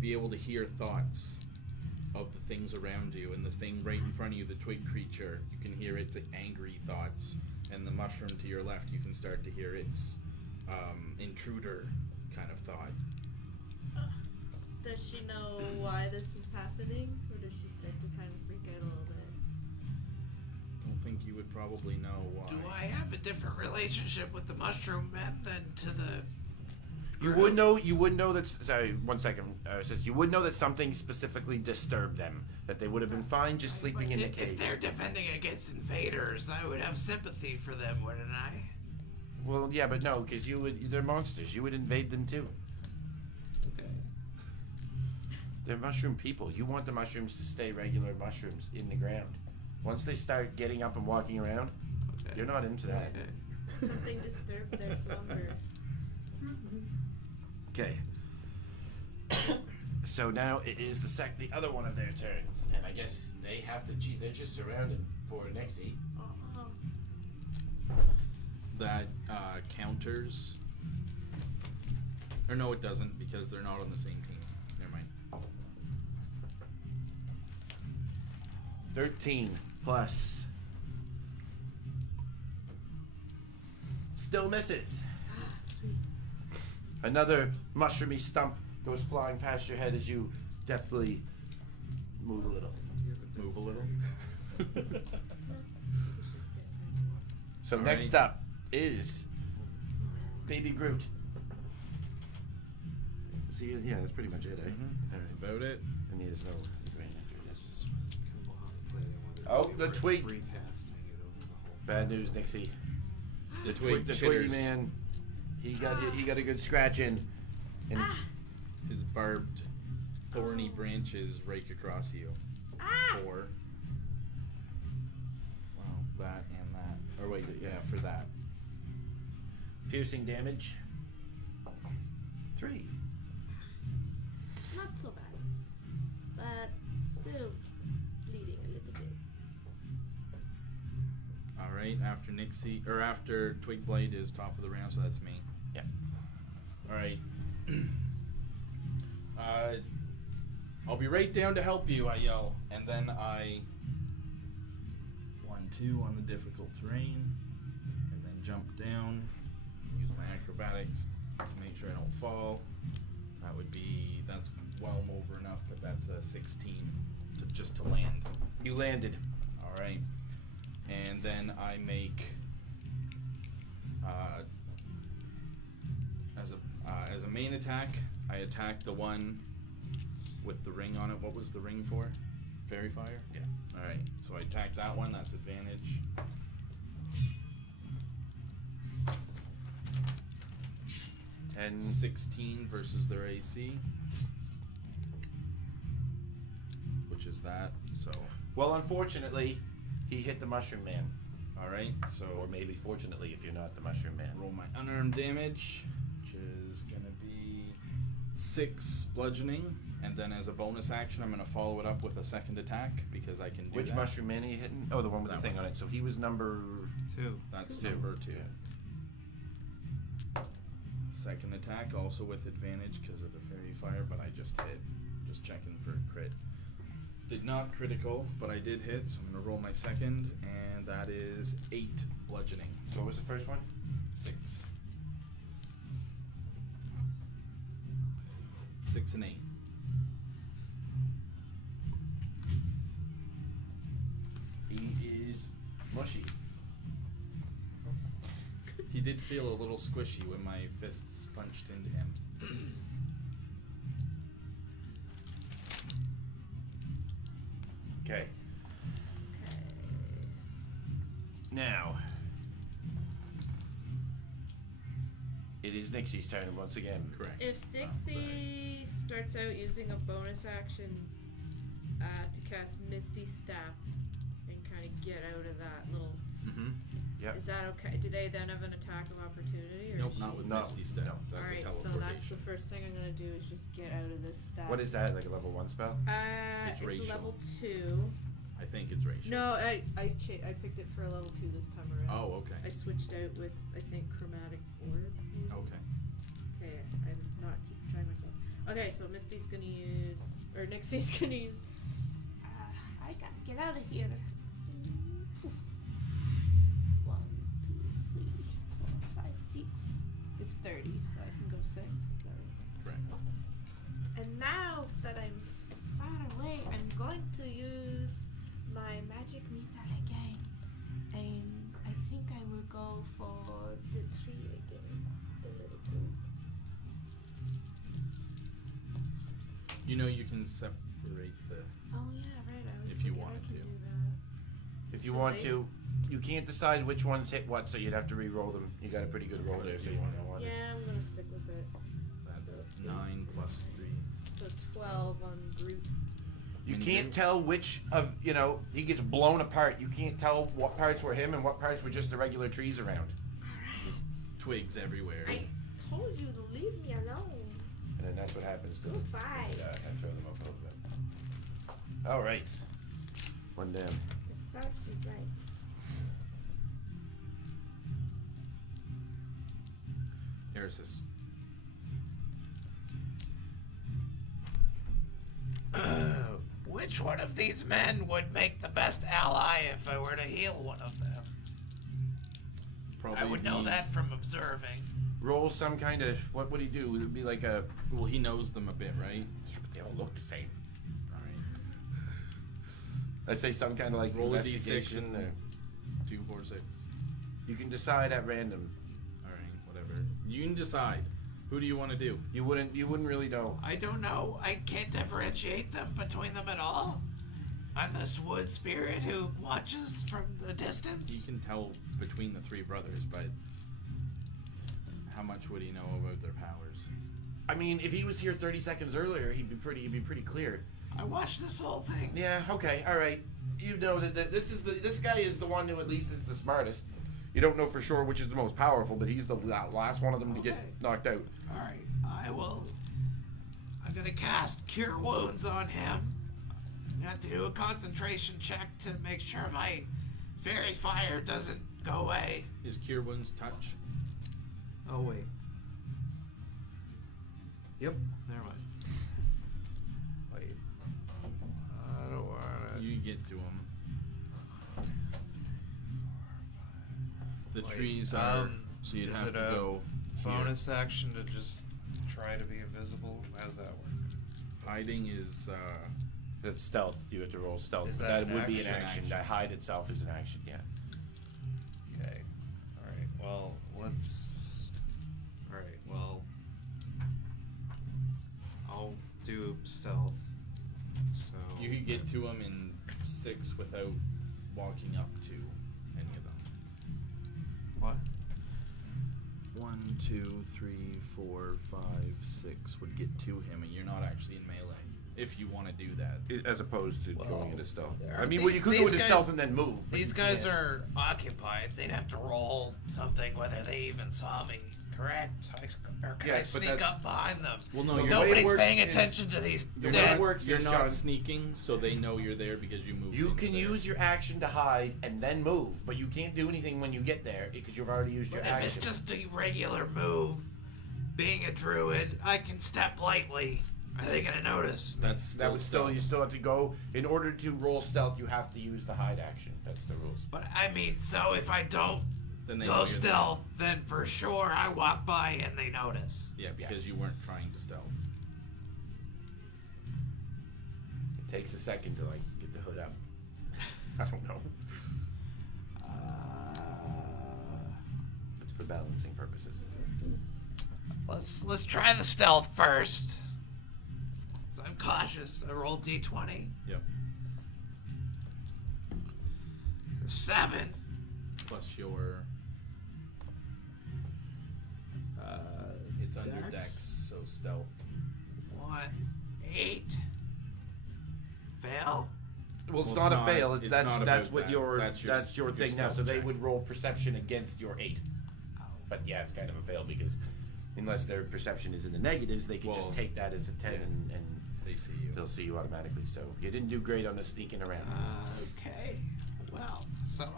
be able to hear thoughts of the things around you. And this thing right in front of you, the twig creature, you can hear its angry thoughts. And the mushroom to your left, you can start to hear its intruder kind of thought. Does she know why this is happening, or does she start to kind of freak out a little bit? I don't think you would probably know why. Do I have a different relationship with the mushroom men than to the? You would know. You would know that. Sorry, 1 second. You would know that something specifically disturbed them. That they would have been fine just sleeping in the If cave. they're defending against invaders, I would have sympathy for them, wouldn't I? Well, yeah, but no, because they're monsters. You would invade them too. Okay. They're mushroom people. You want the mushrooms to stay regular mushrooms in the ground. Once they start getting up and walking around, Okay. you're not into that. Okay. Something disturbed their slumber. Okay. So now it is the other one of their turns, and I guess they have to. Geez, they're just surrounding poor Nixie. Oh. That counters. Or no, it doesn't, because they're not on the same team. Never mind. 13 plus. Still misses. Sweet. Another mushroomy stump goes flying past your head as you deftly move a little. Move a little. So All next right. up is Baby Groot. See, yeah, that's pretty much it, eh? That's about it. And he has no advantage after this. Oh, the twig. Bad news, Nixie. The Twig Twiggy chitters. man. He got a good scratch in, and His barbed, thorny branches rake across you. 4. Well, that and that. Or wait, yeah, for that. piercing damage. 3. Not so bad. But still bleeding a little bit. Alright, after Nixie, or after Twigblade is top of the round, so that's me. Yep. Alright. I'll be right down to help you, I yell. And then I 1-2 on the difficult terrain. And then jump down. Use my acrobatics to make sure I don't fall. That would be, that's well over enough, but that's a 16 just to land. You landed. Alright. And then I make as a main attack, I attack the one with the ring on it. What was the ring for? Fairy fire? Yeah. Alright, so I attack that one, that's advantage. And 16 versus their AC, which is that. So, well, unfortunately, he hit the Mushroom Man. all right. So Or maybe fortunately, if you're not the Mushroom Man. roll my unarmed damage, which is gonna be 6 bludgeoning, and then as a bonus action, I'm gonna follow it up with a second attack because I can do Which that. Mushroom Man are you hitting? Oh, the one with That the thing one. on it. So he was number 2. That's 2. number 2. Yeah. Second attack, also with advantage because of the fairy fire, but I just hit. Just checking for crit. Did not critical, but I did hit, so I'm gonna roll my second, and that is 8 bludgeoning. So what was the first one? 6. 6 and 8. He is mushy. He did feel a little squishy when my fists punched into him. Okay. Now, it is Nixie's turn once again. Correct. If Dixie starts out using a bonus action to cast Misty Step and kind of get out of that little, Mm-hmm. Yep. is that okay? Do they then have an attack of opportunity? Or Nope, is not she- with No, Misty Step. no. That's Alright, a so teleportation. that's the first thing I'm gonna do is just get out of this step. What is that? Like a level 1 spell? It's It's racial. level 2. I think it's racial. No, I picked it for a level 2 this time around. Oh, okay. I switched out with, I think, Chromatic Orb. maybe? Okay. Okay, I'm not keeping track of myself. Okay, so Misty's gonna use, or Nixie's gonna use. I gotta get out of here. Poof. 1, 2, 3, 4, 5, 6. It's 30, so I can go 6. Sorry. Correct. And now that I'm far away, I'm going to use my magic missile again. And I think I will go for the tree again. The little tree. You know you can separate the. Oh yeah, right. I was If you forget wanted I can to. do that. If you So want they- to, you can't decide which ones hit what, so you'd have to re-roll them. You got a pretty good roll there if you want to. Yeah, I'm gonna stick with it. That's a 9 plus 3. So 12 on Groot. You Mini can't Groot? tell which of, he gets blown apart. You can't tell what parts were him and what parts were just the regular trees around. Twigs everywhere. I told you to leave me alone. And then that's what happens to them. Goodbye. Yeah, I throw them up a little bit. All right. One down. It serves you right. Erisys. Which one of these men would make the best ally if I were to heal one of them? Probably I would know be- that from observing. Roll some kind of, what would he do? Would it be like a, Well, he knows them a bit, right? yeah, but they all look the same. Alright. I'd say some kind of like Roll a investigation. D6 Or, 2, 4, 6. you can decide at random. Alright, whatever. You can decide. Who do you want to do? You wouldn't really know. I don't know. I can't differentiate them between them at all. I'm this wood spirit who watches from the He distance. can tell between the 3 brothers, but how much would he know about their powers? I mean, if he was here 30 seconds earlier, he'd be pretty clear. I watched this whole thing. Yeah. Okay. All right. You know that this guy is the one who at least is the smartest. You don't know for sure which is the most powerful, but he's the last one of them to get Okay. knocked out. All right, I'm gonna cast Cure Wounds on him. I'm gonna have to do a concentration check to make sure my fairy fire doesn't go away. Is Cure Wounds touch? Oh, wait. Yep, never mind. Wait. I don't wanna... You get to him. The Wait, trees are. So you'd is have it to a go here. bonus action to just try to be invisible? How does that work? Hiding is. That's stealth. You have to roll stealth. Is but that that would be an action? action. That hide itself is an action. Yeah. Okay. Alright, well, let's... Alright, well... I'll do stealth. So... You could get to him in 6 without walking up to any of them. What? 1, 1, 2, 3, 4, 5, 6 would get to him, and you're not actually in melee. If you want to do that, As opposed to going into stealth. there I are mean, well, you could go these into guys- stealth and then move. but These you guys can't. are occupied. They'd have to roll something whether they even saw me. Correct? Or can Yes, I but sneak that's- up behind them? well, no, The you're way it Nobody's works paying is- attention to these the way dead. it works you're is, not John, sneaking, so they know you're there because you moved. you into can there. use your action to hide and then move, but you can't do anything when you get there because you've already used your But if action. it's just a regular move, being a druid, I can step lightly. Are they gonna notice? That's That would still, stealth. you still have to go, in order to roll stealth, you have to use the hide action. That's the rules. But I mean, so if I don't Then they know go you're stealth, then for sure I walk by and they notice. there. Yeah, because you weren't trying to stealth. It takes a second to, like, get the hood up. I don't know. It's for balancing purposes. Let's try the stealth first. 'Cause I'm cautious. I rolled d20. Yep. 7. Plus your. It's under Dex. dex, so stealth. 1. 8. Fail. Well, it's Well, not it's a fail. not That's about what that. your That's that's your your thing now. stealth So they check. would roll perception against your 8. But yeah, it's kind of a fail because unless their perception is in the negatives, they can Well, just take that as a 10 yeah. and They see you. they'll see you automatically. So you didn't do great on the sneaking around. Okay. Well, so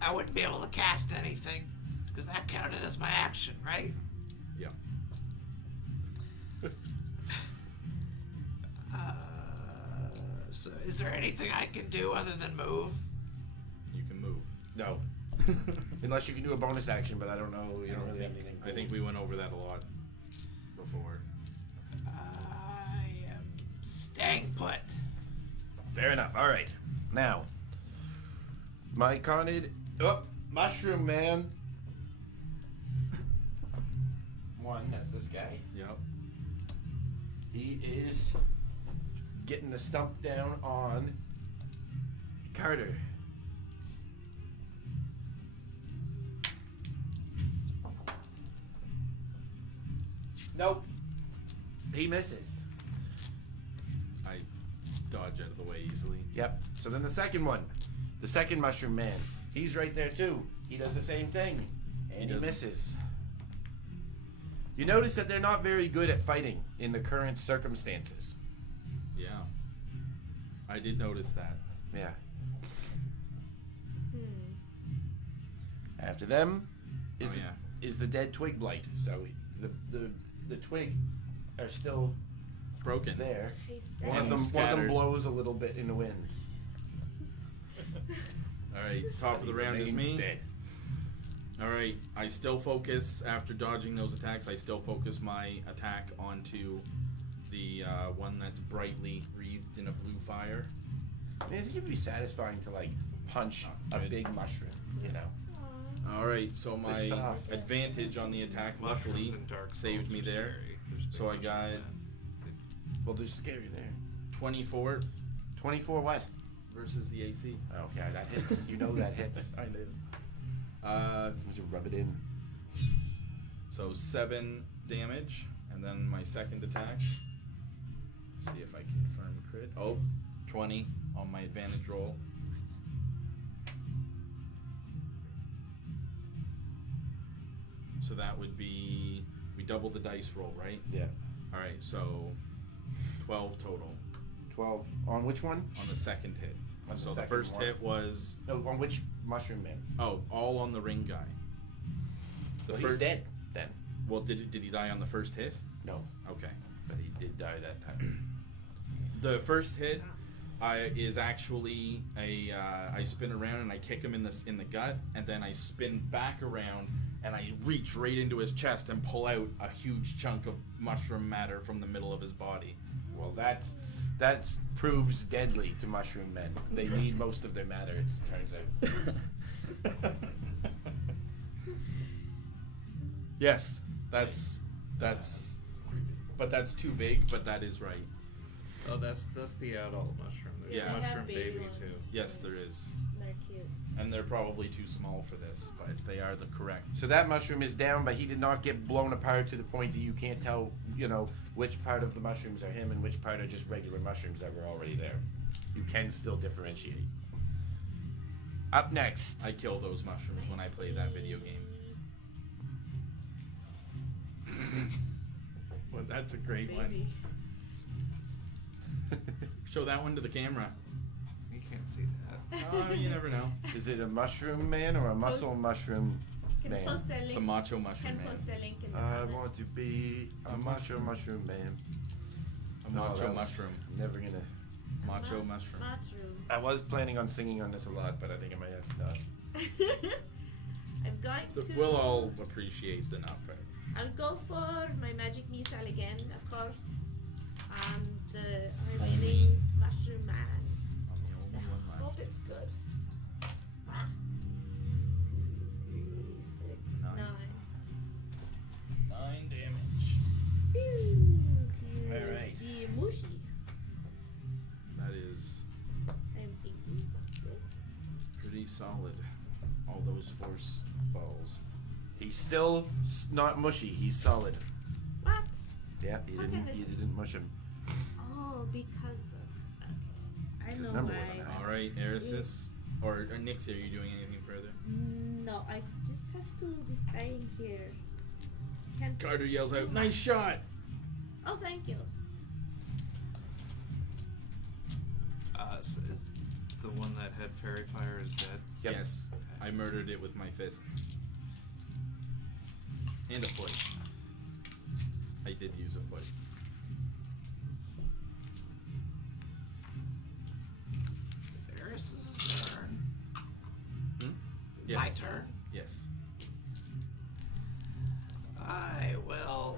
I wouldn't be able to cast anything because that counted as my action, right? Yeah. So is there anything I can do other than move? You can move. No. Unless you can do a bonus action, but I don't know. You don't really have anything. I think we went over that a lot before. I am staying put. Fair enough. All right. Now, my Conid. Oh, Mushroom Man. 1. That's this guy. Yep. He is getting the stump down on Carter. Nope. He misses. I dodge out of the way easily. Yep. So then the second one, the second Mushroom Man, he's right there too. He does the same thing, and he doesn't. misses. You notice that they're not very good at fighting in the current circumstances. Yeah. I did notice that. Yeah. After them is Oh, yeah. is the dead twig blight. So the twig are still Broken. there. He's One And of them scattered. blows a little bit in the wind. All right. Top of the round is Remains me. dead. All right. I still focus after dodging those attacks. I still focus my attack onto the one that's brightly wreathed in a blue fire. I mean, I think it'd be satisfying to like punch a Good. big mushroom, you know. All right. So my It's soft. advantage on the attack luckily Mushrooms and dark saved souls me are there. scary. There's So I big got mushrooms, 24 24 what? versus the AC. Oh yeah, that hits. You know that hits. I did. Just rub it in. So 7 damage, and then my second attack. See if I confirm crit. Oh, 20 on my advantage roll. So that would be, we double the dice roll, right? Yeah. All right, so 12 total 12 on which one? on the second hit. On the So the second first one. hit was, No, on which mushroom man? all on the ring guy. The Well, he's first, dead then. well, did he die on the first hit? No, Okay. but he did die that time. The first hit is actually I spin around and I kick him in the gut, and then I spin back around and I reach right into his chest and pull out a huge chunk of mushroom matter from the middle of his body. Well, that proves deadly to mushroom men. They need most of their matter. It turns out. Yes, that's, but that's too big. But that is right. Oh, that's the adult mushroom. There's Yeah. a They mushroom have baby baby ones. too. Yes, there is. They're cute. And they're probably too small for this, but they are the correct. So that mushroom is down, but he did not get blown apart to the point that you can't tell, which part of the mushrooms are him and which part are just regular mushrooms that were already there. You can still differentiate. Up next. I kill those mushrooms when I play that video game. Well, that's a great one. Baby. Show that one to the camera. You can't see that. Oh, you never know. Is it a mushroom man or a muscle mushroom Can man? post a link. It's a macho mushroom Can man. post a link in the I comments. want to be a macho mushroom man. A No, macho that was mushroom. Never gonna. Macho mushroom. Mushroom. I was planning on singing on this a lot, but I think I might have to not. I'm going to. We'll all appreciate the not part. I'll go for my magic missile again, of course. The remaining mushroom man. I'm the only one I left. hope it's good. 2, 3, 6, Nine. 9. 9 damage. Pew! Alright. The mushi. That is I'm thinking. Yes. pretty solid. All those force balls. He's still not mushy. He's solid. What? Yeah, How can this you be? didn't mush him. Oh, because of. Okay. I His know number why. wasn't high. All right, Erisys or Nixie, are you doing anything further? No, I just have to be staying here. Can't. Carter yells out, "Nice shot!" Oh, thank you. So is the one that had fairy fire is dead? Yep. Yes, I murdered it with my fists and a foot. I did use a foot. Eris's turn. Yes. My turn. Yes. I will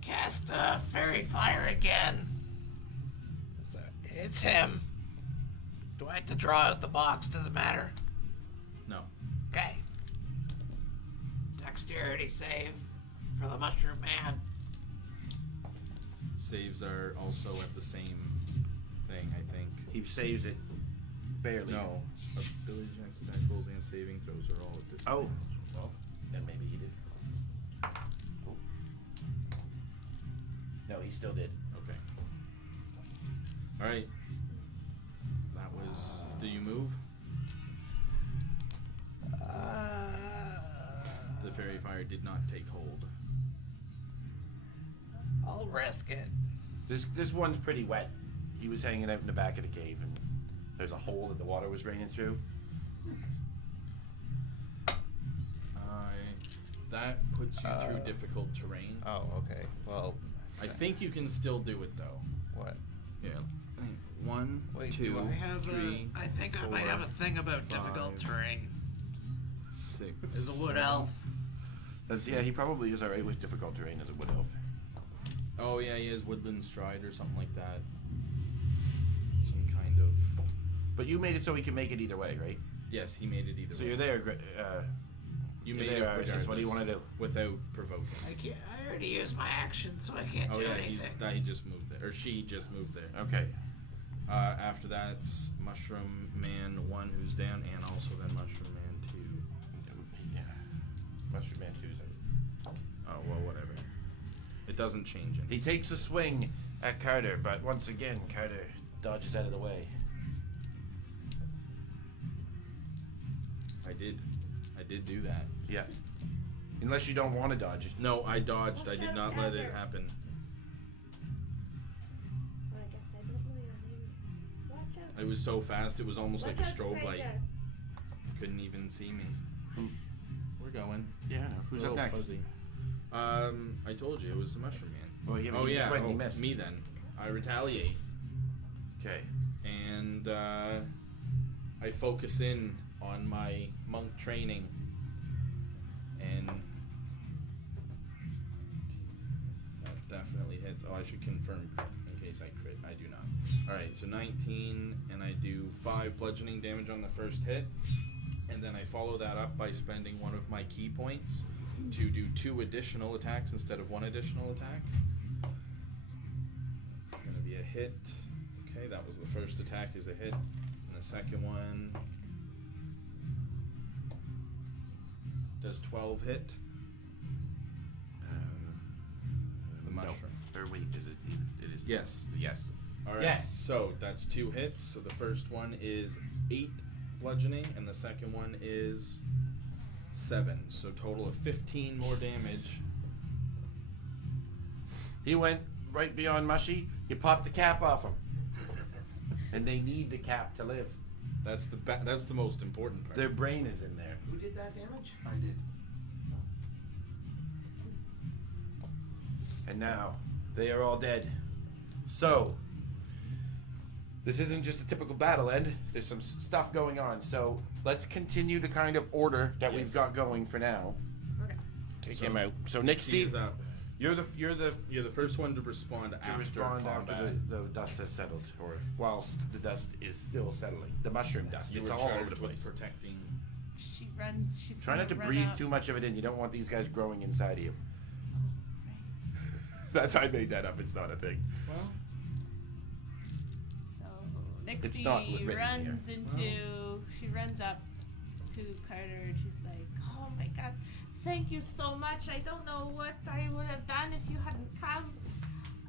cast fairy fire again. So it's him. Do I have to draw out the box? Does it matter? No. Okay. Dexterity save for the mushroom man. Saves are also at the same thing, I think. He saves it barely. No. Ability checks, attack rolls, and saving throws are all at this. Oh. Well, then maybe he did. Oh. No, he still did. Okay. All right. That was. Do you move? The fairy fire did not take hold. I'll risk it. This one's pretty wet. He was hanging out in the back of the cave, and there's a hole that the water was raining through. That puts you through difficult terrain. Oh, okay. Well, I think you can still do it though. what? Yeah. 1, Wait, 2, do I have 3, I think I might 4, have a thing about difficult 5, terrain. 6. As a wood elf. Yeah, he probably is alright with difficult terrain as a wood elf. Oh yeah, he has woodland stride or something like that. Some kind of. But you made it so he can make it either way, right? Yes, he made it either So way. you're there. You you're made there, it Iris, regardless. what do you wanna do? Without provoking. I already used my action, so I can't Oh do yeah, anything. he just moved there, or she just moved there. Okay. After that's Mushroom Man 1 who's down, and also then Mushroom Man 2. Yeah. Mushroom Man 2's Oh well, whatever. It doesn't change He it. takes a swing at Carter, but once again, Carter dodges out of the way. I did do that. Yeah. Unless you don't want to dodge it. No, I dodged. Watch I did out, not let it Carter. happen. Or I guess I don't know your name. Watch out. It was so fast. It was almost Watch like a out, strobe light. stranger. You couldn't even see me. We're going. Yeah, no. Who's A up little next? Fuzzy. I told you it was the Mushroom Man. Well, yeah, but Oh you just yeah. went and Oh, you missed. me then. I retaliate. Okay. And I focus in on my monk training, and that definitely hits. Oh, I should confirm in case I crit. I do not. Alright, so 19, and I do 5 bludgeoning damage on the first hit, and then I follow that up by spending one of my key points to do 2 additional attacks instead of 1 additional attack. It's gonna be a hit. Okay, that was the first attack is a hit. And the second one does 12 hit. The mushroom. No. Or wait, is it? It is. Yes. Yes. All right. Yes. So that's 2 hits. So the first one is 8 bludgeoning, and the second one is 7. So total of 15 more damage. He went right beyond Mushy. You popped the cap off him, and they need the cap to live. That's the most important part. Their brain is in there. Who did that damage? I did. And now they are all dead. So this isn't just a typical battle end. There's some stuff going on. So let's continue the kind of order that we've Yes. got going for now. Okay. Take So, him out. So Nick, He Steve, is up. you're the You're the first one to respond to after respond combat. after the dust has settled, or whilst the dust is still settling. The mushroom dust. You It's were all over charged the with place. protecting. She runs. She's Try not to gonna run breathe up. too much of it in. You don't want these guys growing inside of you. Oh, right. That's I made that up. It's not a thing. Well, So It's not Nixie written runs here. into. She runs up to Carter and she's like, "Oh my God, thank you so much. I don't know what I would have done if you hadn't come.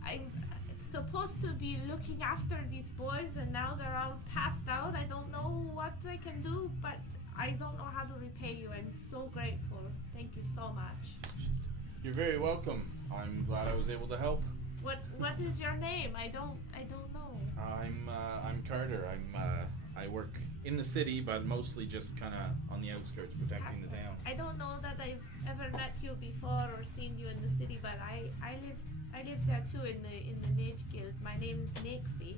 I'm supposed to be looking after these boys, and now they're all passed out. I don't know what I can do, but I don't know how to repay you. I'm so grateful. Thank you so much." you're very welcome. I'm glad I was able to help. What is your name? I don't know. I'm Carter. I work in the city, but mostly just kind of on the outskirts, protecting the town. I don't know that I've ever met you before or seen you in the city, but I live there too in the Mage Guild. My name is Nixie.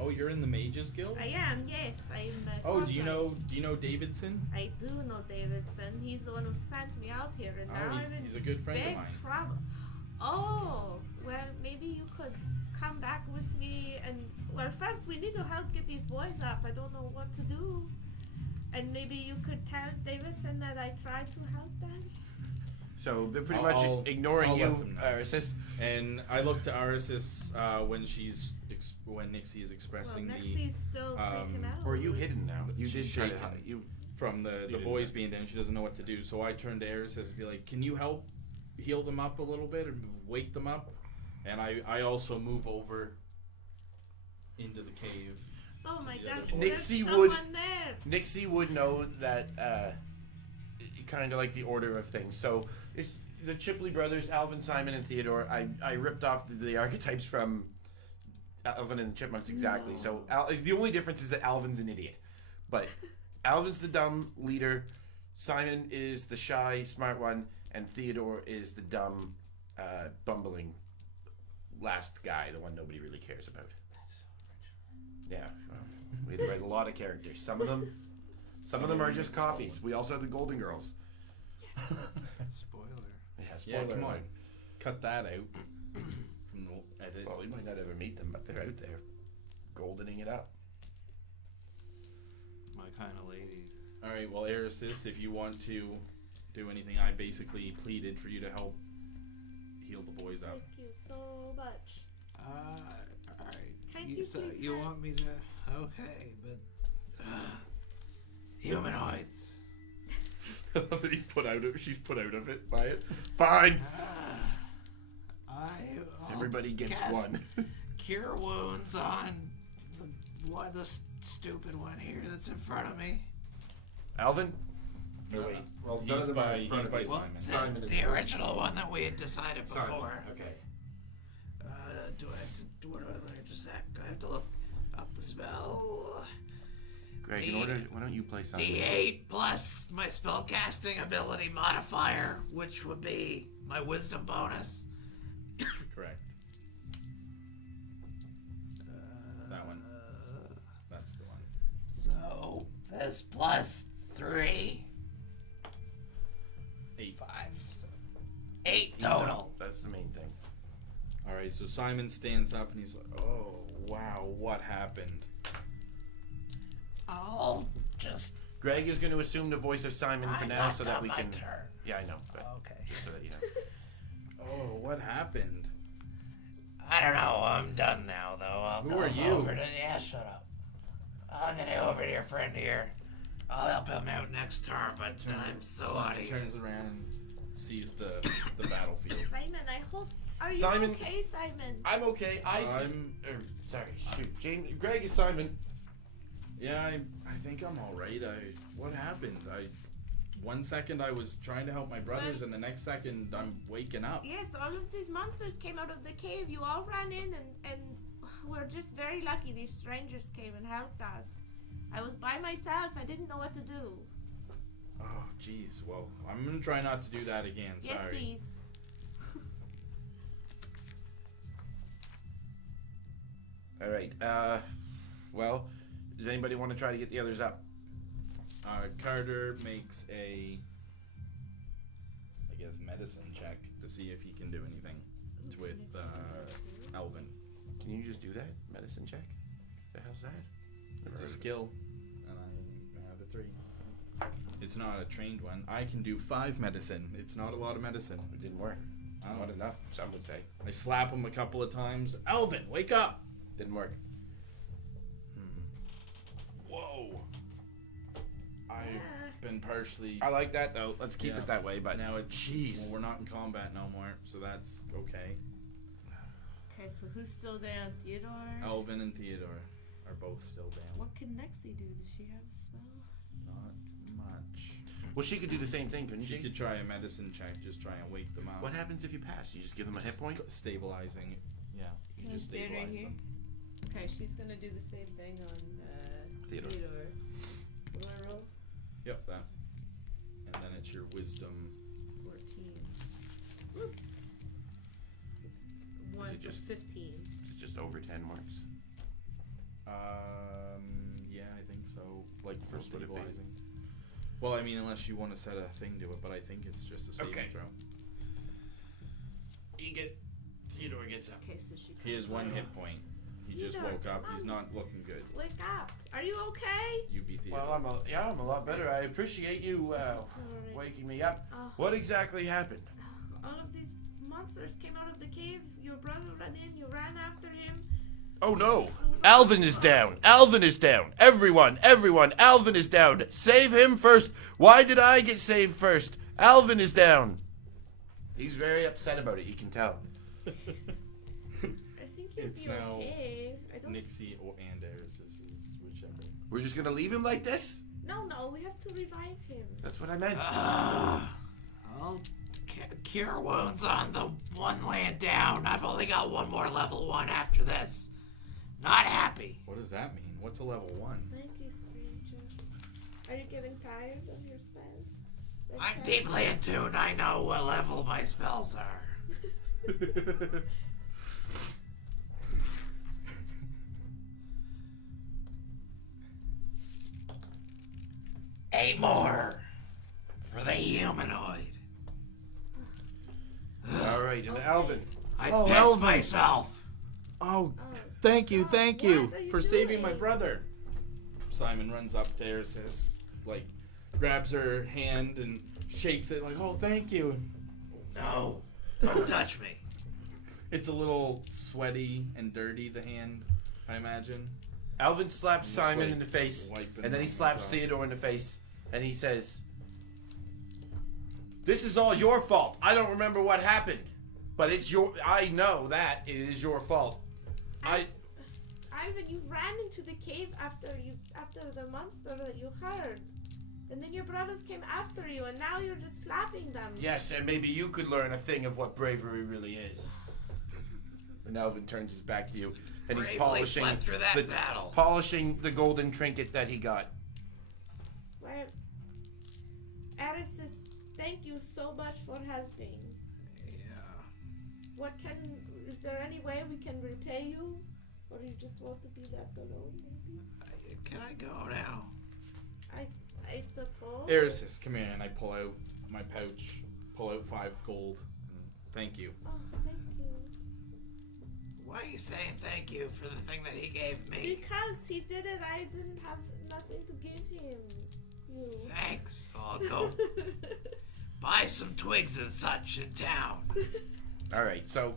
Oh, you're in the Mages Guild? I am, yes. I'm a Oh, do you sorceress. know Davidson? I do know Davidson. He's the one who sent me out here, and now Oh, I'm in he's a good friend of big mine. trouble. Oh, well, maybe you could come back with me and, well, first we need to help get these boys up. I don't know what to do. And maybe you could tell Davidson that I tried to help them. So they're pretty I'll- much ignoring I'll let you. them know. It's just And I look to Arasis when Nixie is Well, expressing Nixie's still freaking out. or are you hidden now? You did She's try to shaken. you. from the didn't boys know. being down. She doesn't know what to do. So I turn to Arasis and be like, "Can you help heal them up a little bit and wake them up?" And I also move over into the cave. Oh my The other gosh, boys. there's Nixie someone would- there. Nixie would know that kind of like the order of things. So it's the Chipley brothers, Alvin, Simon, and Theodore. I ripped off the archetypes from Alvin and the Chipmunks exactly. So the only difference is that Alvin's an idiot, but Alvin's the dumb leader, Simon is the shy, smart one, and Theodore is the dumb, bumbling last guy, the one nobody really cares about. That's so Yeah, well, we had to write a lot of characters. Some of them are just copies. We also have the Golden Girls. Spoiler. Yeah, Yeah, spoiler come on, alert. cut that out from the edit. Well, you might not ever meet them, but they're out there, goldening it up. My kind of ladies. All right, well, Arasis, if you want to do anything, I basically pleaded for you to help heal the boys up. Thank you so much. Alright. Can't you So please you help? want me to? Okay, but humanoids. She's put out of it by it. Fine. I'll Everybody gets cast one. Cure wounds on the stupid one here that's in front of me. Alvin. No, wait. Well, he's none of them are by- in front he's of by you. Well, Simon. Simon is the original one that we had decided Simon. before. Okay. Do I have to? What do I learn? Just a sec. I have to look up the spell. Greg, why don't you play Simon? D8 plus my spellcasting ability modifier, which would be my wisdom bonus. Correct. That one. That's the one. So this plus 3, 8. 5, so 8 total. That's the main thing. All right, so Simon stands up and he's like, "Oh, wow, what happened?" I'll just Greg is going to assume the voice of Simon for I'm now, not so that done we my can. turn. Yeah, I know. But Okay. just so that you know. Oh, what happened? I don't know. I'm done now, though. I'll Who go are you? over to... Yeah, shut up. I'm gonna go over to your friend here. I'll help him out next turn, but I'm so out of Simon here. turns around and sees the battlefield. Simon, I hope. Are you Simon- okay, Simon? I'm okay. Sorry, shoot. James, Greg is Simon. Yeah, I think I'm all right. What happened? 1 second I was trying to help my brothers, and the next second I'm waking up. Yes, all of these monsters came out of the cave. You all ran in, and we're just very lucky these strangers came and helped us. I was by myself. I didn't know what to do. Oh, jeez. Well, I'm gonna try not to do that again. Yes, Sorry. please. All right. Well, does anybody want to try to get the others up? Carter makes a, I guess, medicine check to see if he can do anything with Elvin. Can you just do that? Medicine check? The hell's that? It's a skill, and I have a 3. It's not a trained one. I can do 5 medicine. It's not a lot of medicine. It didn't work. Oh. Not enough, some would say. I slap him a couple of times. Elvin, wake up! Didn't work. Whoa. I've been partially. I like that though. Let's keep Yeah. it that way. But Now it's. jeez. Well, we're not in combat no more, so that's okay. Okay, so who's still down? Theodore? Elvin and Theodore are both still down. What can Nexie do? Does she have a spell? Not much. Well, she could do the same thing, couldn't She she? could try a medicine check, just try and wake them up. What happens if you pass? You just give them a hit point? Stabilizing. Yeah, you Can I just stay right stabilize here? them. Okay, she's gonna do the same thing on Theodore. Theodore. What do I roll? Yep, that. And then it's your wisdom. 14. Whoops. One it for just- 15. It's just over 10 marks. Yeah, I think so. Like for What would it be? stabilizing. Well, I mean, unless you want to set a thing to it, but I think it's just a saving Okay. throw. Theodore gets up. Okay, so she. He has 1 hit point. He just Theodore, woke up. come He's on. not looking good. Wake up! Are you okay? You beat Theodore. Well, I'm a lot better. I appreciate you Alright. waking me up. Oh, What exactly happened? all of these monsters came out of the cave. Your brother ran in. You ran after him. Oh no! Alvin is down! Alvin is down! Everyone! Alvin is down! Save him first! Why did I get saved first? Alvin is down! He's very upset about it, you can tell. I think you'll It's be now okay. I don't. Nixie or and Eris. This is whichever. We're just gonna leave him like this? No, we have to revive him. That's what I meant. I'll cure wounds on the one laying down. I've only got one more level 1 after this. Not happy. What does that mean? What's a level 1? Thank you, stranger. Are you getting tired of your spells? Like I'm that? deeply in tune. I know what level my spells are. 8 more for the humanoid. Alright, and Alvin. I Oh, pissed Elvin. myself. Oh, Oh, thank you, God, thank what you are you for saving my doing? brother. Simon runs up to Eris, like, grabs her hand and shakes it, like, oh, thank you. No, don't touch me. It's a little sweaty and dirty, the hand, I imagine. Alvin slaps Just, Simon like, in the face, wiping and then he hands slaps off. Theodore in the face, and he says, "This is all your fault. I don't remember what happened, but I know that it is your fault. Ivan, you ran into the cave after the monster that you heard. And then your brothers came after you, and now you're just slapping them. Yes, and maybe you could learn a thing of what bravery really is." And Alvin turns his back to you, and he's Bravely polishing slept through that battle. polishing the golden trinket that he got. Well, Eris says, thank you so much for helping. Yeah. Is there any way we can repay you? Or you just want to be left alone, maybe? Can I go now? I suppose. Eris says, come here, and I pull out my pouch, pull out 5 gold. And thank you. Oh, thank you. Why are you saying thank you for the thing that he gave me? Because he did it, I didn't have nothing to give him. You. Thanks. I'll go buy some twigs and such in town. All right, so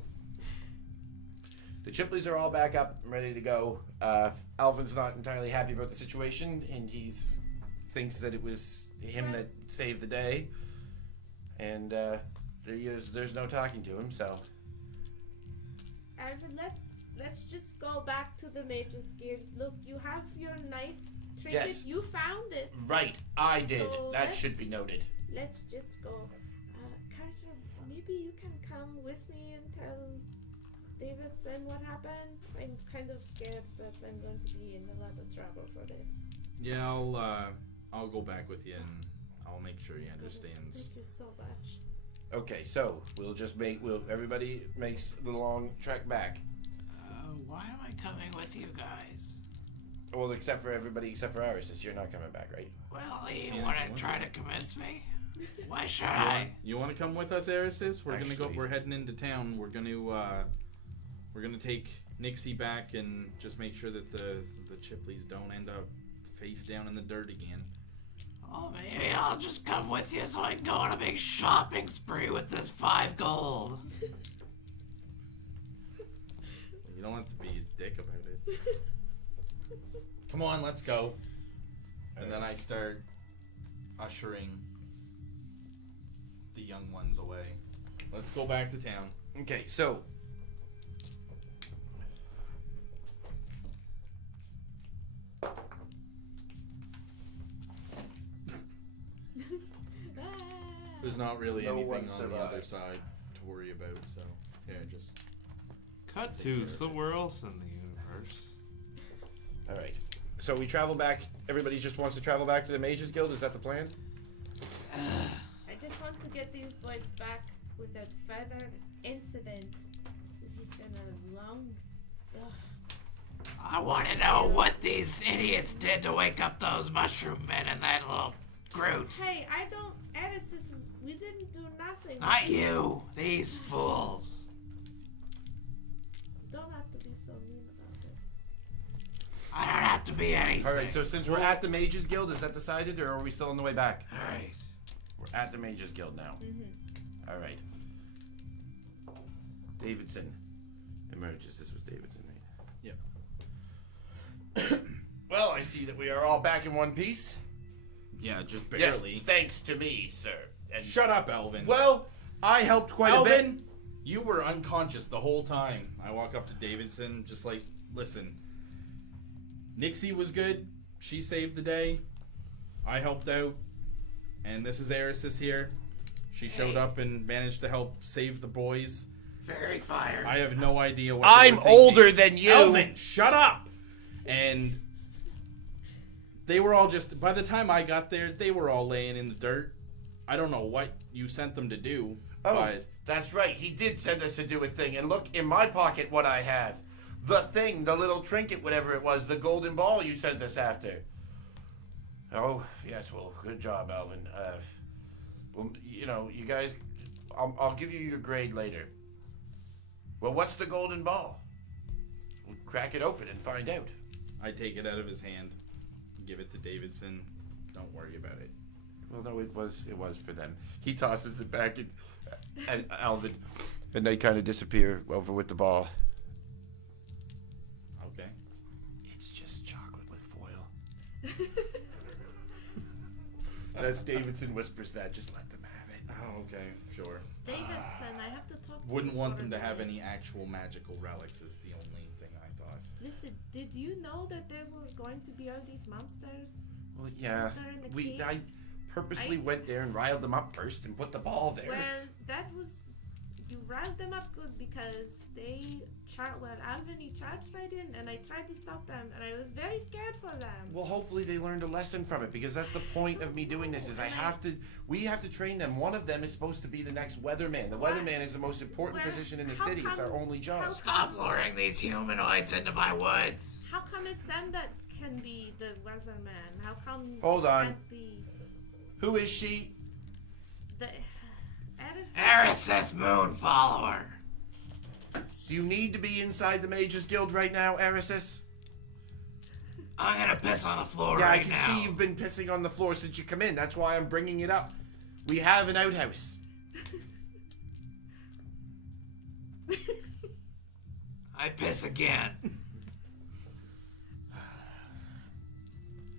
The Chipleys are all back up and ready to go. Alvin's not entirely happy about the situation, and he thinks that it was him that saved the day. And there's no talking to him, so. Alvin, let's just go back to the Mage's Guild. Look, you have your nice trinket. Yes. You found it. Right, I did. So That should be noted. Let's just go. Carter, maybe you can come with me and tell Davidson what happened. I'm kind of scared that I'm going to be in a lot of trouble for this. Yeah, I'll go back with you and I'll make sure he understands. Thank you so much. Okay, so everybody makes the long trek back. Why am I coming with you guys? Well, except for everybody except for Iris, you're not coming back, right? Well, you Yeah, want I to want try to. to convince me? Why should I? You want to come with us, Arisis? We're gonna go. Actually- We're heading into town. We're gonna take Nixie back and just make sure that the Chipleys don't end up face down in the dirt again. Oh, maybe I'll just come with you so I can go on a big shopping spree with this 5 gold. You don't have to be a dick about it. Come on, let's go. And then I start ushering the young ones away. Let's go back to town. Okay, so There's not really No anything one on the survived. other side to worry about, so yeah, just Cut Take care to of it. somewhere else in the universe. all right. So we travel back. Everybody just wants to travel back to the Mages Guild. Is that the plan? I just want to get these boys back without further incident. This has been a long. I want to know what these idiots did to wake up those mushroom men and that little Groot. Hey, I don't. Edison, we didn't do nothing. Not you, these fools. Don't have to be so mean about it. I don't have to be anything. All right. So since we're at the Mages Guild, is that decided, or are we still on the way back? All right. We're at the Mages Guild now. Mm-hmm. All right. Davidson emerges. This was Davidson, right? Yep. Well, I see that we are all back in one piece. yeah, just barely. Yes, thanks to me, sir. And Shut up, Elvin. well, I helped quite a bit. Elvin, you were unconscious the whole time. I walk up to Davidson, just like, listen. Nixie was good. She saved the day. I helped out. And this is Arisis here. She showed Hey. up and managed to help save the boys. Very fired. I have no idea what I'm they were thinking. older than you. Elvin, shut up! And they were all just, by the time I got there, they were all laying in the dirt. I don't know what you sent them to do, Oh, but that's right. He did send us to do a thing. And look, in my pocket, what I have. The thing, the little trinket, whatever it was, the golden ball you sent us after. Oh, yes, well, good job, Alvin. Well, you know, you guys, I'll give you your grade later. Well, what's the golden ball? We'll crack it open and find out. I take it out of his hand, give it to Davidson. Don't worry about it. Well, no, it was for them. He tosses it back at Alvin, and they kind of disappear over with the ball. Okay. It's just chocolate with foil. That's Davidson whispers that. Just let them have it. Oh, okay, sure. Davidson, I have to talk to Wouldn't you want for them a to have minute. any actual magical relics is the only thing I thought. Listen, did you know that there were going to be all these monsters? Well, yeah. They're in the cave. I purposely I- went there and riled them up first and put the ball there. Well, that was. You riled them up good because they Alvin, he charged right in, and I tried to stop them, and I was very scared for them. Well, hopefully they learned a lesson from it, because that's the point of me doing this. Is we have to train them. One of them is supposed to be the next weatherman. The What? weatherman is the most important Well, position in the how city. It's our come- only job. how- Stop luring these humanoids into my woods. How come it's them that can be the weatherman? How come Hold it on. can't be Who is she? the Edison? Eris's moon follower. Do you need to be inside the Mages Guild right now, Arisis? I'm gonna piss on the floor Yeah, right I can now. see you've been pissing on the floor since you come in. That's why I'm bringing it up. We have an outhouse. I piss again.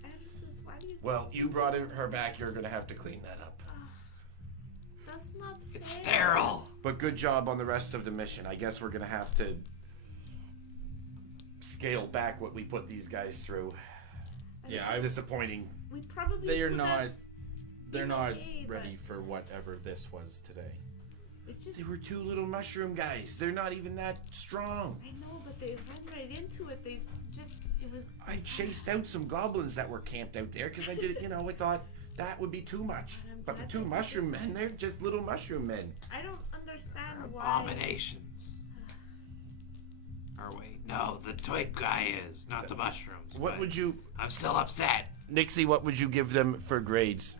Aristus, why do you... Well, you brought her back. You're going to have to clean that up. That's not fair. It's sterile. But good job on the rest of the mission. I guess we're going to have to scale back what we put these guys through. Yeah, It's disappointing. We probably They're could not. have- They're not okay, ready but- for whatever this was today. It's just... They were two little mushroom guys. They're not even that strong. I know, but they ran right into it. They just... It was... I chased out some goblins that were camped out there because I did, I thought that would be too much. I'm But the glad two they did mushroom it. men, they're just little mushroom men. I don't understand why... Abominations. Or wait, no, the twig guy is, not the mushrooms. What but would you, I'm still upset. Nixie, what would you give them for grades?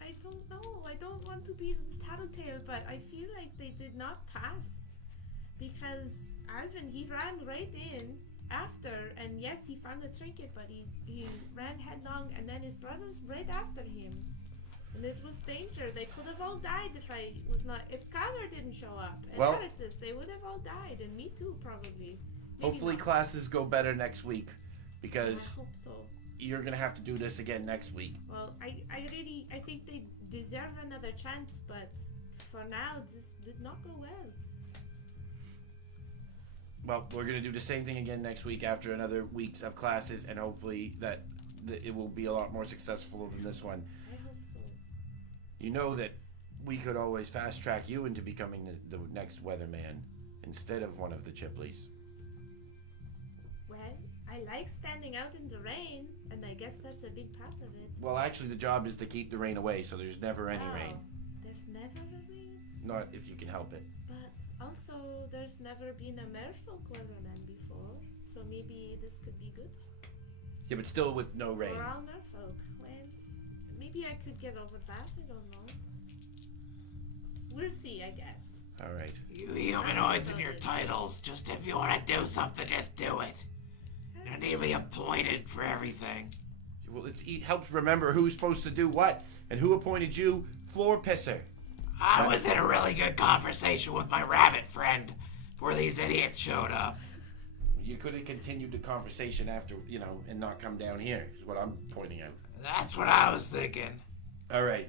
I don't know. I don't want to be the tattletale, but I feel like they did not pass. Because Alvin, he ran right in after, and yes, he found the trinket, but he ran headlong, and then his brothers right after him. And it was danger. They could have all died if Kyler didn't show up. And Well- Aristus, they would have all died, and me too, probably. Maybe Hopefully not. classes go better next week I because hope so. you're going to have to do this again next week. Well, I think they deserve another chance, but for now, this did not go well. Well, we're going to do the same thing again next week after another weeks of classes, and hopefully that it will be a lot more successful than this one. I hope so. You know that we could always fast track you into becoming the next weatherman instead of one of the Chipleys. Well, I like standing out in the rain, and I guess that's a big part of it. Well, actually, the job is to keep the rain away, so there's never any Oh, rain. There's never a rain, Not if you can help it. but also there's never been a merfolk weatherman before, so maybe this could be good Yeah, but still with no rain. for all merfolk. Well, maybe I could get over that. I don't know. We'll see, I guess. All right. You humanoids and your titles, just if you want to do something, just do it. You don't need to be appointed for everything. Well, it helps remember who's supposed to do what and who appointed you floor pisser. I was in a really good conversation with my rabbit friend before these idiots showed up. You could have continued the conversation after, and not come down here, is what I'm pointing out. That's what I was thinking. All right.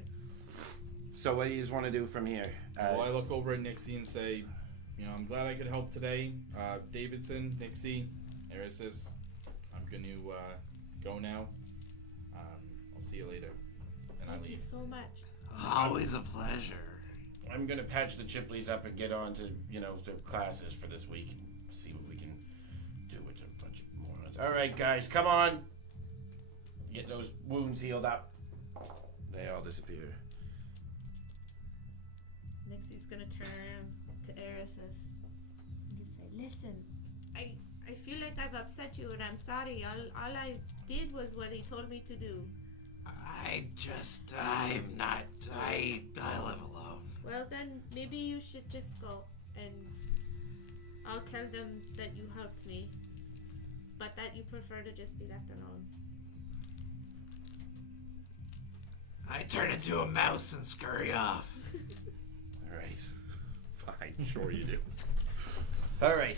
So what do you just want to do from here? Well, I look over at Nixie and say, I'm glad I could help today. Davidson, Nixie, Aristus, I'm going to go now. I'll see you later. And I Thank you leave. so much. Always a pleasure. I'm going to patch the Chipleys up and get on to, the classes for this week and see what we can do with a bunch of morons. All right, guys, come on. Get those wounds healed up. They all disappear. Nixie's gonna turn to Aristus and just say, "Listen, I feel like I've upset you, and I'm sorry. All I did was what he told me to do. I live alone. Well, then maybe you should just go, and I'll tell them that you helped me, but that you prefer to just be left alone." I turn into a mouse and scurry off. All right. Fine. Sure you do. All right.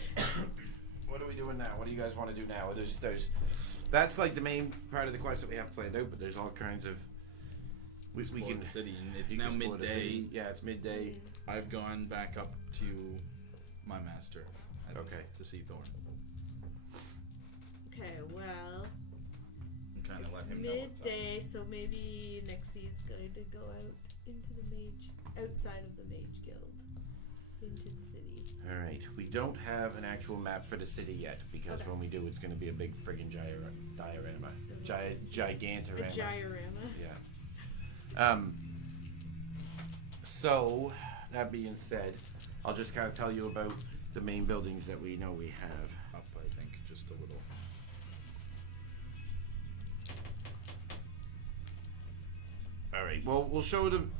What are we doing now? What do you guys want to do now? That's like the main part of the quest that we have planned out, but there's all kinds of. We Explore can the city, and it's you now can explore the midday. city. Yeah, it's midday. I've gone back up to my master. Okay. To see Thorn. Okay, well, And kind of it's let him know what's up. midday, so maybe Nixie's going to go out into outside of the Mage Guild, into the city. All right. We don't have an actual map for the city yet because Okay. when we do, it's going to be a big friggin' diorama. A Gigantorama. diorama. Yeah. So, that being said, I'll just kind of tell you about the main buildings that we know we have. Up, I think, just a little. Alright, well, we'll show them.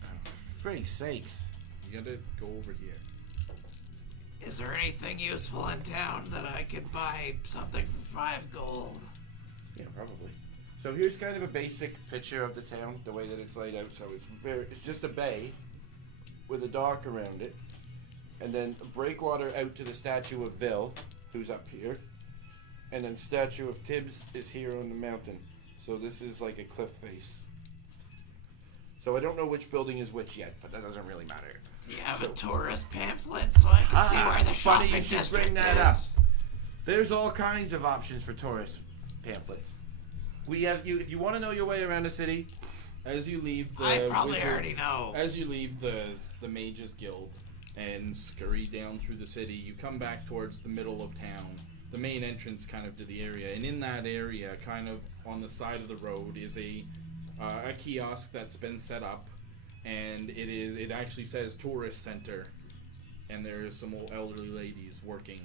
For Frank's sakes. You gotta go over here. Is there anything useful in town that I could buy something for 5 gold? Yeah, probably. So here's kind of a basic picture of the town, the way that it's laid out. So it's just a bay with a dock around it, and then breakwater out to the statue of Vil, who's up here, and then statue of Tibbs is here on the mountain. So this is like a cliff face. So I don't know which building is which yet, but that doesn't really matter. Do you have a tourist pamphlet so I can see where the funny shopping you should district bring that is? up. There's all kinds of options for tourist pamphlets. We have you if you want to know your way around the city. As you leave the I probably wizard- already know. As you leave the Mages Guild and scurry down through the city, you come back towards the middle of town, the main entrance kind of to the area, and in that area, kind of on the side of the road, is a kiosk that's been set up, and it actually says tourist center, and there's some old elderly ladies working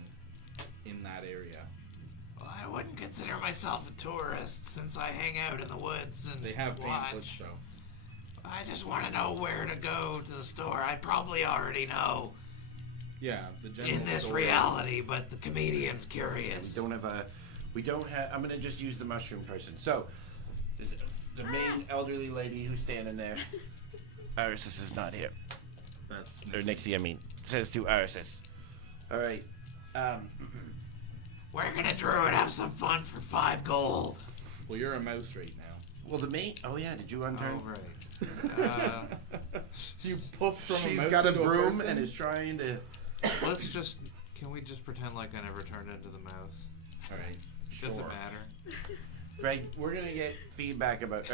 in that area. Well, I wouldn't consider myself a tourist since I hang out in the woods and They have watch. pamphlets though. I just want to know where to go to the store. I probably already know Yeah, the general in this store is- reality, but the comedian's curious. We don't have. I'm gonna just use the mushroom person. So, this, the main elderly lady who's standing there. Arisis is not here. That's Or Nixie, I mean, says to Arisis. All right. Where can a druid have some fun for 5 gold? Well, you're a mouse right now. Well, the main. Oh yeah, did you unturn? Oh, right. You puffed from a She's mouse got a into broom person? and is trying to. Let's just. Can we just pretend like I never turned into the mouse? All right. Doesn't Sure. matter. Greg, we're gonna get feedback about,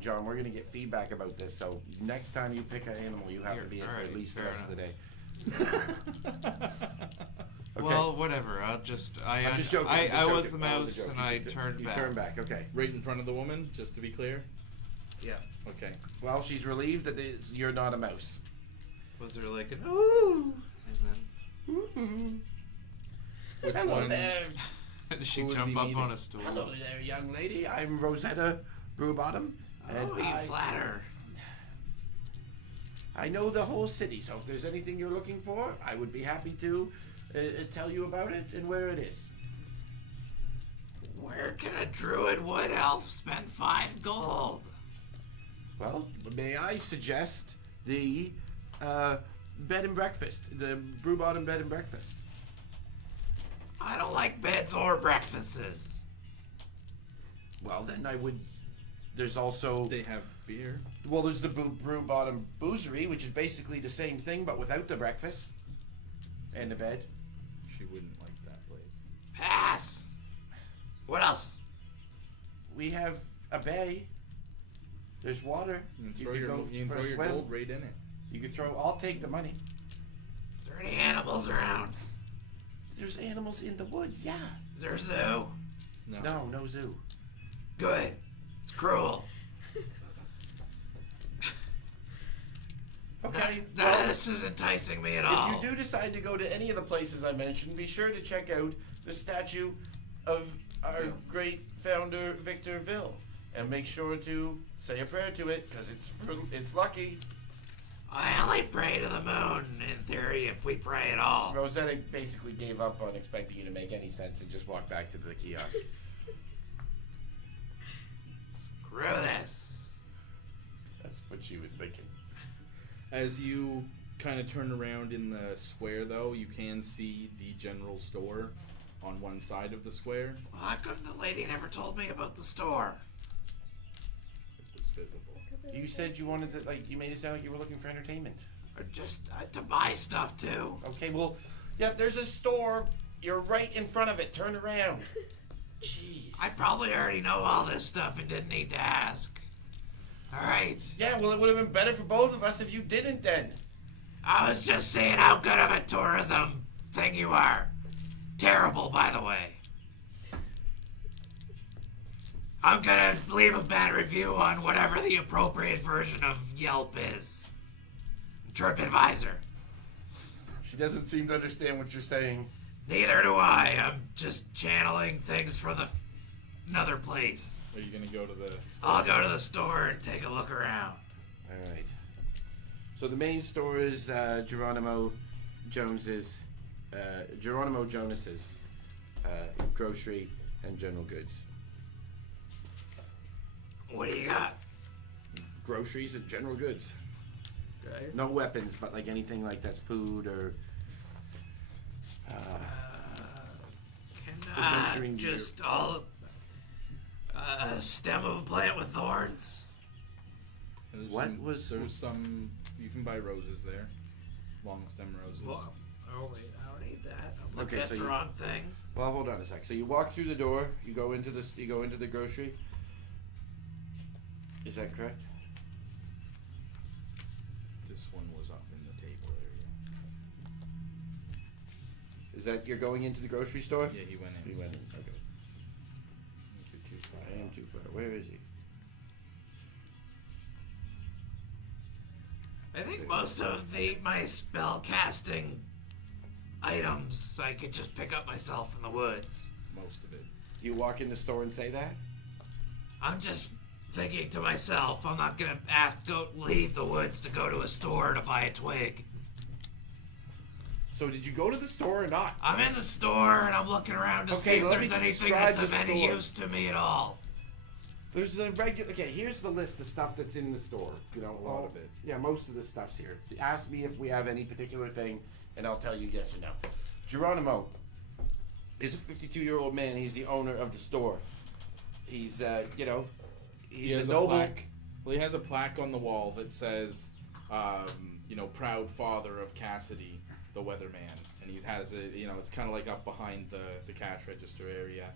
John, we're gonna get feedback about this. So next time you pick an animal, you have to be it for Alright, at least the fair rest of the day. Okay. Well, whatever. I'm just joking. I was the mouse and I turned you back. turned back. Okay. Right in front of the woman, just to be clear. Yeah. Okay. Well, she's relieved that you're not a mouse. Was there like an ooh? And Which Hello one? there. then did she Who was jump he up meeting? on a stool? Hello there, young lady. I'm Rosetta Brewbottom, and Oh, you flatter. I know the whole city. So if there's anything you're looking for, I would be happy to tell you about it and where it is. Where can a druid wood elf spend 5 gold? Well, may I suggest the bed and breakfast, the Brewbottom bed and breakfast. I don't like beds or breakfasts. Well, then I would. There's also They have beer. well, there's the Brewbottom Boozery, which is basically the same thing but without the breakfast and the bed. She wouldn't like that place. Pass. What else? We have a bay. There's water. You can You throw could your, go you can for throw a your swim. gold right in it. You could throw. I'll take the money. Is there any animals around? There's animals in the woods. Yeah. Is there a zoo? No. No zoo. Good. It's cruel. Okay. None well, of this is enticing me at all. if you do decide to go to any of the places I mentioned, be sure to check out the statue of our great founder, Victor Vil, and make sure to say a prayer to it because it's lucky. I only pray to the moon, in theory, if we pray at all. Rosetta basically gave up on expecting you to make any sense and just walked back to the kiosk. Screw this. That's what she was thinking. As you kind of turn around in the square, though, you can see the general store on one side of the square. Well, how come the lady never told me about the store? It was visible. You said you wanted to, you made it sound like you were looking for entertainment. Or just to buy stuff, too? Okay, well, yeah, there's a store. You're right in front of it. Turn around. Jeez. I probably already know all this stuff and didn't need to ask. Alright. Yeah, well, it would have been better for both of us if you didn't then. I was just saying how good of a tourism thing you are. Terrible, by the way. I'm gonna leave a bad review on whatever the appropriate version of Yelp is. TripAdvisor. She doesn't seem to understand what you're saying. Neither do I. I'm just channeling things from another place. Are you gonna go to the? I'll go to the store and take a look around. All right. So the main store is Geronimo Jonas's grocery and general goods. What do you got? Groceries and general goods. Okay. No weapons, but like anything like that's food or Adventuring Just all a stem of a plant with thorns. There's some. You can buy roses there, long stem roses. Well, oh wait, I don't need that. I'm looking Okay, at so the you- wrong thing. Well, hold on a sec. So you walk through the door. You go into this. You go into the grocery. Is that correct? This one was up in the table area. Is that you're going into the grocery store? Yeah, he went in. He went in. Okay. You're too far I am out. too far. Where is he? I think most of my spell casting items I could just pick up myself in the woods. Most of it. Do you walk in the store and say that? I'm just thinking to myself, I'm not gonna leave the woods to go to a store to buy a twig. So did you go to the store or not? I'm in the store and I'm looking around to see Okay, if let there's me anything describe that's of the any store. use to me at all. There's a regular. Okay, here's the list of stuff that's in the store. You know, A lot of it. Yeah, most of the stuff's here. Ask me if we have any particular thing, and I'll tell you yes or no. Geronimo is a 52-year-old man. He's the owner of the store. He's, you know, He he's has a a noble. plaque. Well, he has a plaque on the wall that says, you know, proud father of Cassidy, the weatherman. And he has it, you know, it's kind of like up behind the cash register area.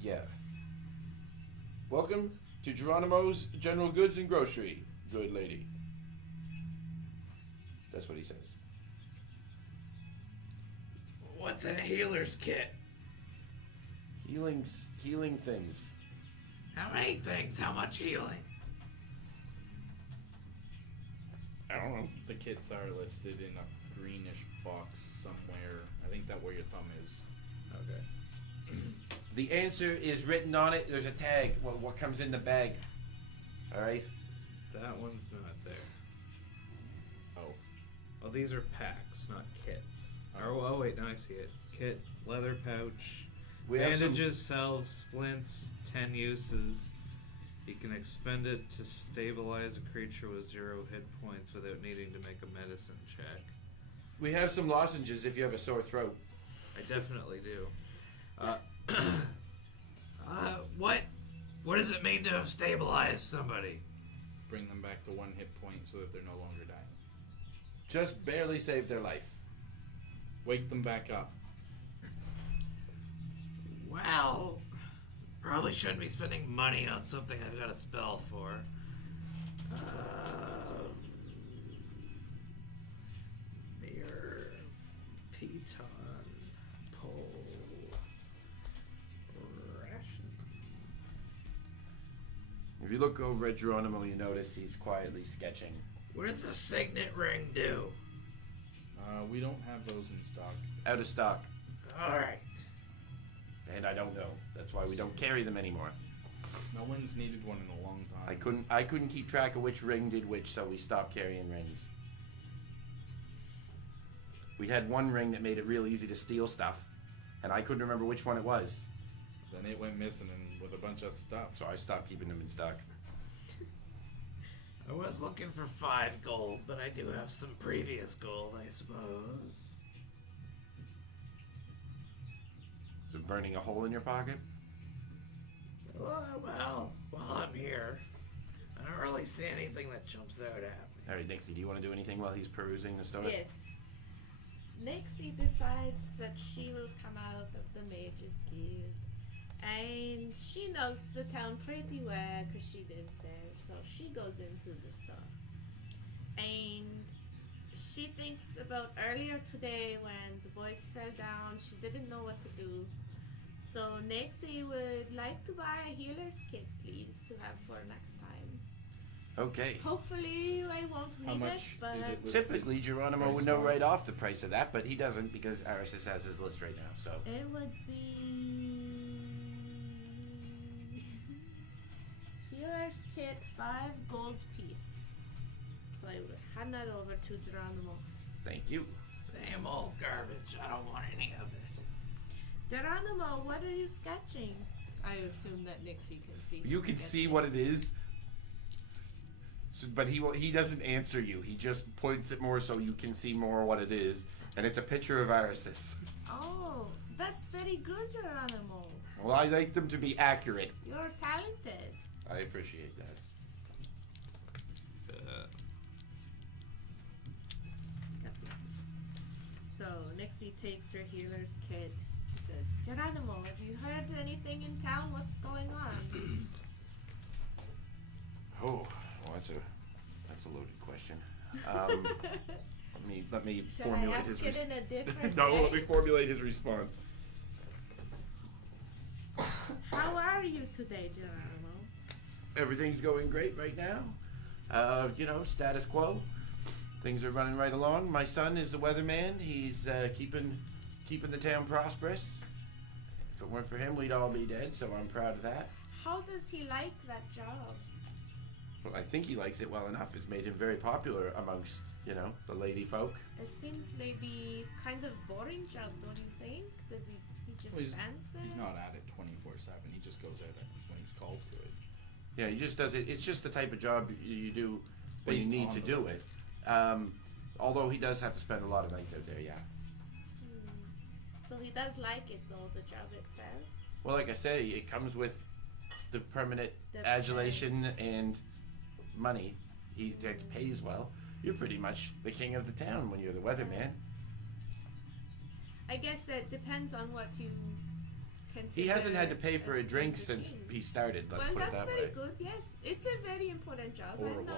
Yeah. Welcome to Geronimo's General Goods and Grocery, good lady. That's what he says. What's in a healer's kit? Healing things. How many things? How much healing? I don't know. The kits are listed in a greenish box somewhere. I think that where your thumb is. Okay. The answer is written on it. There's a tag. What comes in the bag? All right. That one's not there. Oh. Oh, these are packs, not kits. Oh. Oh, wait, no, I see it. Kit, leather pouch, We have some- bandages, salves, splints, 10 uses. You can expend it to stabilize a creature with 0 hit points without needing to make a medicine check. We have some lozenges if you have a sore throat. I definitely do. What does it mean to have stabilized somebody? Bring them back to 1 hit point so that they're no longer dying. Just barely saved their life. Wake them back up. Well, probably shouldn't be spending money on something I've got a spell for. Mirror, piton, pole, ration. If you look over at Geronimo, you notice he's quietly sketching. What does the signet ring do? We don't have those in stock. Out of stock. Alright. And I don't know. That's why we don't carry them anymore. No one's needed one in a long time. I couldn't keep track of which ring did which, so we stopped carrying rings. We had one ring that made it real easy to steal stuff, and I couldn't remember which one it was, Then it went missing and with a bunch of stuff. so I stopped keeping them in stock. I was looking for 5 gold, but I do have some previous gold, I suppose. So burning a hole in your pocket? Well, while I'm here, I don't really see anything that jumps out at me. All right, Nixie, do you want to do anything while he's perusing the store? Yes. Nixie decides that she will come out of the Mages Guild. And she knows the town pretty well because she lives there. So she goes into the store. And she thinks about earlier today when the boys fell down. She didn't know what to do. So Nixie would like to buy a healer's kit, please, to have for next time. Okay. Hopefully I won't How need much it, but is it listed? Typically, Geronimo would know price-wise? right off the price of that, but he doesn't because Arisis has his list right now, so. it would be healer's kit 5 gold piece. So I would hand that over to Geronimo. Thank you. Same old garbage. I don't want any of it. Geronimo, what are you sketching? I assume that Nixie can see. You can see what it is. So, but he doesn't answer you. He just points it more so you can see more what it is, and it's a picture of irises. Oh, that's very good, Geronimo. Well, I like them to be accurate. You're talented. I appreciate that. So Nixie takes her healer's kit. He says, Geronimo, have you heard anything in town? What's going on? Oh, well, that's a loaded question. Let me Should formulate I ask his it in a different No, way? let me formulate his response. How are you today, Geronimo? Everything's going great right now. Status quo. Things are running right along. My son is the weatherman. He's keeping the town prosperous. If it weren't for him, we'd all be dead, so I'm proud of that. How does he like that job? Well, I think he likes it well enough. It's made him very popular amongst, the lady folk. It seems maybe kind of boring job, don't you think? Does he just Well, stands there? He's not at it 24/7. He just goes at it when he's called to it. Yeah, he just does it. It's just the type of job you do when you Based need on to the do weather. it. Although he does have to spend a lot of nights out there, yeah. So he does like it though, the job itself? Well, like I say, it comes with the permanent The adulation perks. and money. He gets pays well. You're pretty much the king of the town when you're the weatherman. I guess that depends on what you consider. He hasn't had to pay for a as drink the since king. he started, let's Well, put it that's that very way. good. Yes, it's a very important job. Or a I'm woman.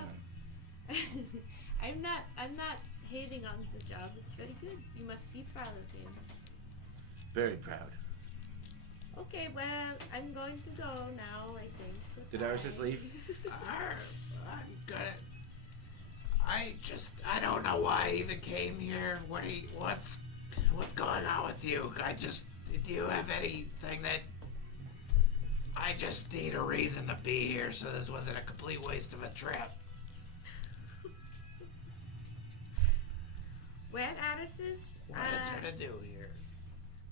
not. I'm not hating on the job. It's very good. You must be proud of him. Very proud. Okay, well, I'm going to go now. I think. Did Arisis leave? I'm gonna. I don't know why I even came here. What's going on with you? Do you have anything that? I just need a reason to be here, so this wasn't a complete waste of a trip. Well, Arisis, What is there to do here?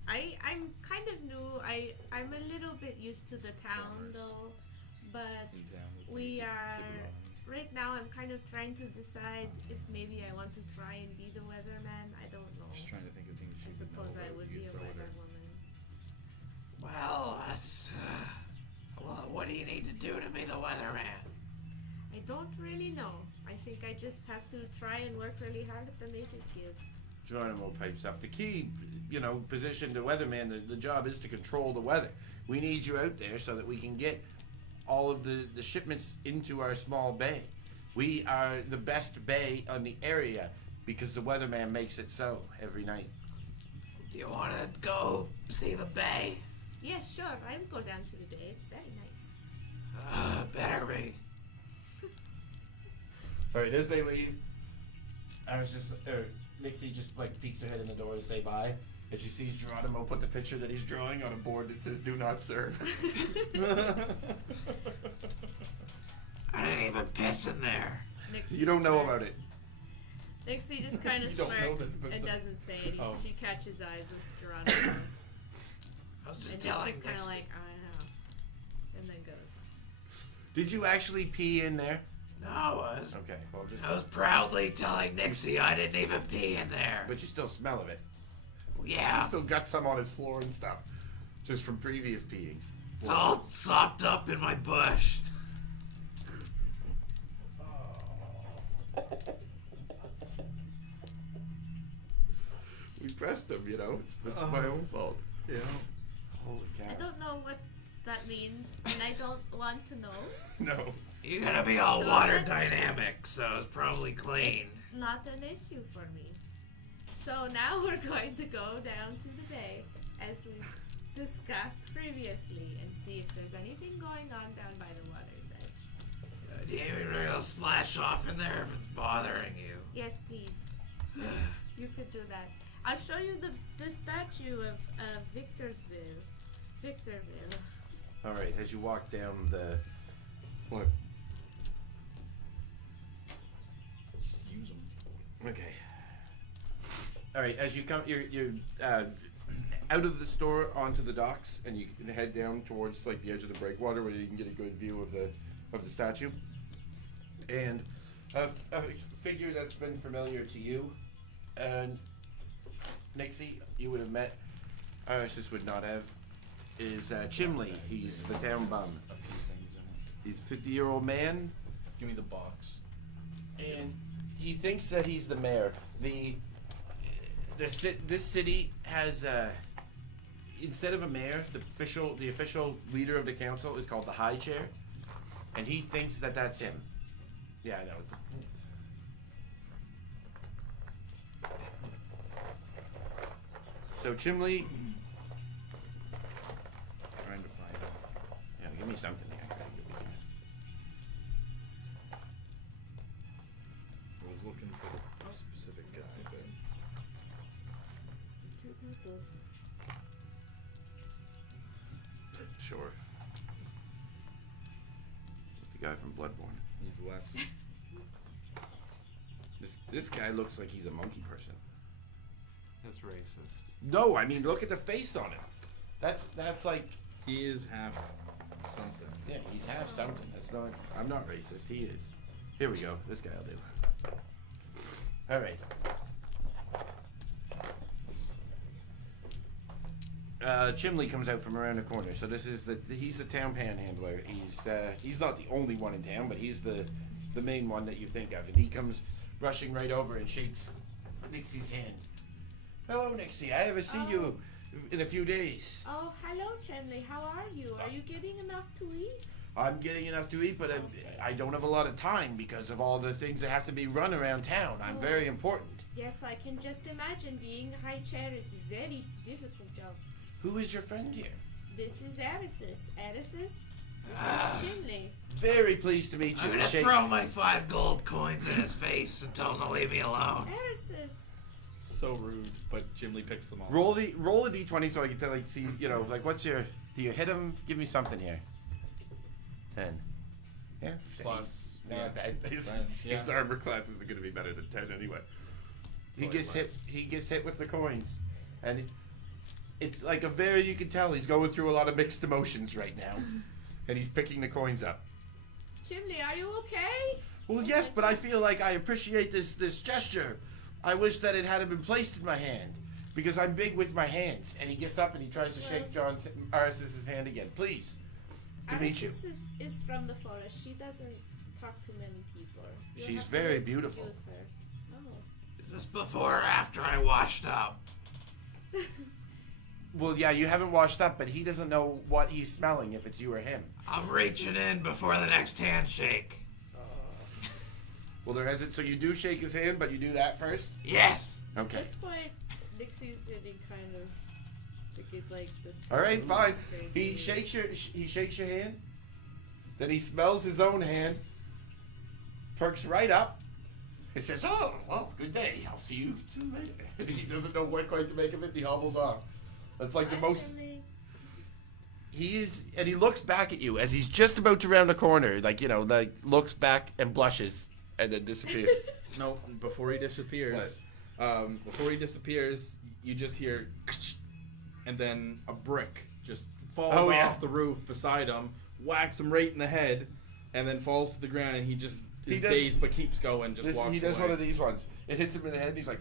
I'm kind of new. I'm a little bit used to the town Farmers. though, but In town that we they are figure on. right now. I'm kind of trying to decide if maybe I want to try and be the weatherman. I don't know. Just trying to think of things I you would know suppose I about. would You be a throw it weather at- woman. Well, well, what do you need to do to be the weatherman? I don't really know. I think I just have to try and work really hard at the Mages Guild. Geronimo pipes up. The key, position to weatherman, the job is to control the weather. We need you out there so that we can get all of the shipments into our small bay. We are the best bay on the area because the weatherman makes it so every night. Do you want to go see the bay? Yes, sure. I'll go down to the bay. It's very nice. Better be. All right, as they leave, Nixie just peeks her head in the door to say bye, and she sees Geronimo put the picture that he's drawing on a board that says "Do not serve." I didn't even piss in there. Nixie You don't know about smirks. Nixie just kind of You don't know smirks this, but and the- doesn't say anything. Oh. She catches eyes with Geronimo. I was just And telling Nixie's kind of Nixie. like, I know. And then goes. Did you actually pee in there? No, I was Okay, proudly telling Nixie I didn't even pee in there. but you still smell of it. Yeah, He still got some on his floor and stuff, just from previous peeings. it's all sopped up in my bush. We pressed him, It's my own fault. Yeah. Holy I cow! don't know what that means, and I don't want to know. No. You're gonna be all So water that- dynamic, so it's probably clean. It's not an issue for me. So now we're going to go down to the bay, as we discussed previously, and see if there's anything going on down by the water's edge. Do you even really splash off in there if it's bothering you? Yes, please. You could do that. I'll show you the statue of Victorville. All right, as you walk down the what? Just use them. Okay. All right, as you come, you're out of the store onto the docks, and you can head down towards the edge of the breakwater where you can get a good view of the statue. And a figure that's been familiar to you, and Nixie, you would have met. Iris would not have. Is Chimley. He's the town bum. A few things in it. He's a 50-year-old man, Give me the box. and he thinks that he's the mayor. This city has instead of a mayor, the official leader of the council is called the High Chair, and he thinks that that's him. Yeah, I know. So Chimley, Trying to find it. yeah, give me something here. I was looking for the specific guy, but Two pencils. Sure. The guy from Bloodborne. he's less. This guy looks like he's a monkey person. That's racist. No, I mean look at the face on him. That's like He is half something. yeah, he's half something. That's not. I'm not racist. He is. Here we go. This guy'll do. All right. Chimley comes out from around the corner. So this is he's the town panhandler. He's not the only one in town, but he's the main one that you think of. And he comes rushing right over and shakes Nixie's hand. Hello, Nixie. I haven't seen you in a few days. Oh, hello, Chimley. How are you? Are you getting enough to eat? I'm getting enough to eat, but I don't have a lot of time because of all the things that have to be run around town. I'm very important. Yes, I can just imagine being high chair is a very difficult job. Who is your friend here? This is Arisus. Arisus? This Ah. is Chimley. Very pleased to meet you. I'm gonna Shake- throw my 5 gold coins in his face and tell him to leave me alone. Arisus. So rude, but Chimley picks them all. roll a d20 so I can tell, see, like what's your? Do you hit him? Give me something here. 10. Yeah. Plus, Yeah, his yeah. armor class isn't going to be better than 10 anyway. He Probably gets less. hit. He gets hit with the coins, and it's like you can tell he's going through a lot of mixed emotions right now, and he's picking the coins up. Chimley, are you okay? Well, yes, but I feel like I appreciate this gesture. I wish that it had been placed in my hand because I'm big with my hands. And he gets up and he tries to shake John Aris's hand again. Please, to meet you. Arisus is from the forest. She doesn't talk to many people. You'll She's have to very excuse beautiful. her. Oh. Is this before or after I washed up? Well, yeah, you haven't washed up, but he doesn't know what he's smelling if it's you or him. I'm reaching in before the next handshake. Well, there isn't. So you do shake his hand, but you do that first. Yes. At Okay. this point, Dixie's sitting kind of like this. All right, fine. Crazy. He shakes your hand. Then he smells his own hand. Perks right up. He says, "Oh, well, good day. I'll see you later." And he doesn't know what quite to make of it. And he hobbles off. That's like the most. Chimley. He is, and he looks back at you as he's just about to round the corner. Like looks back and blushes, and then disappears. No, before he disappears. Before he disappears, you just hear, and then a brick just falls off the roof beside him, whacks him right in the head, and then falls to the ground. And he just is dazed but keeps going. Just walks He does away. one of these ones. It hits him in the head. And he's like,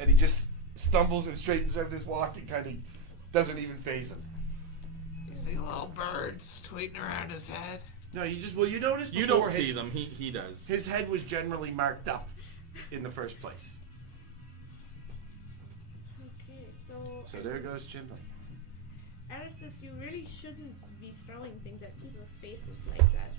and he just stumbles and straightens out his walk and kind of doesn't even phase him. You see little birds tweeting around his head? No, you notice You before don't see his, them. He does. His head was generally marked up in the first place. Okay, So there goes Chimley. Arisus, you really shouldn't be throwing things at people's faces like that.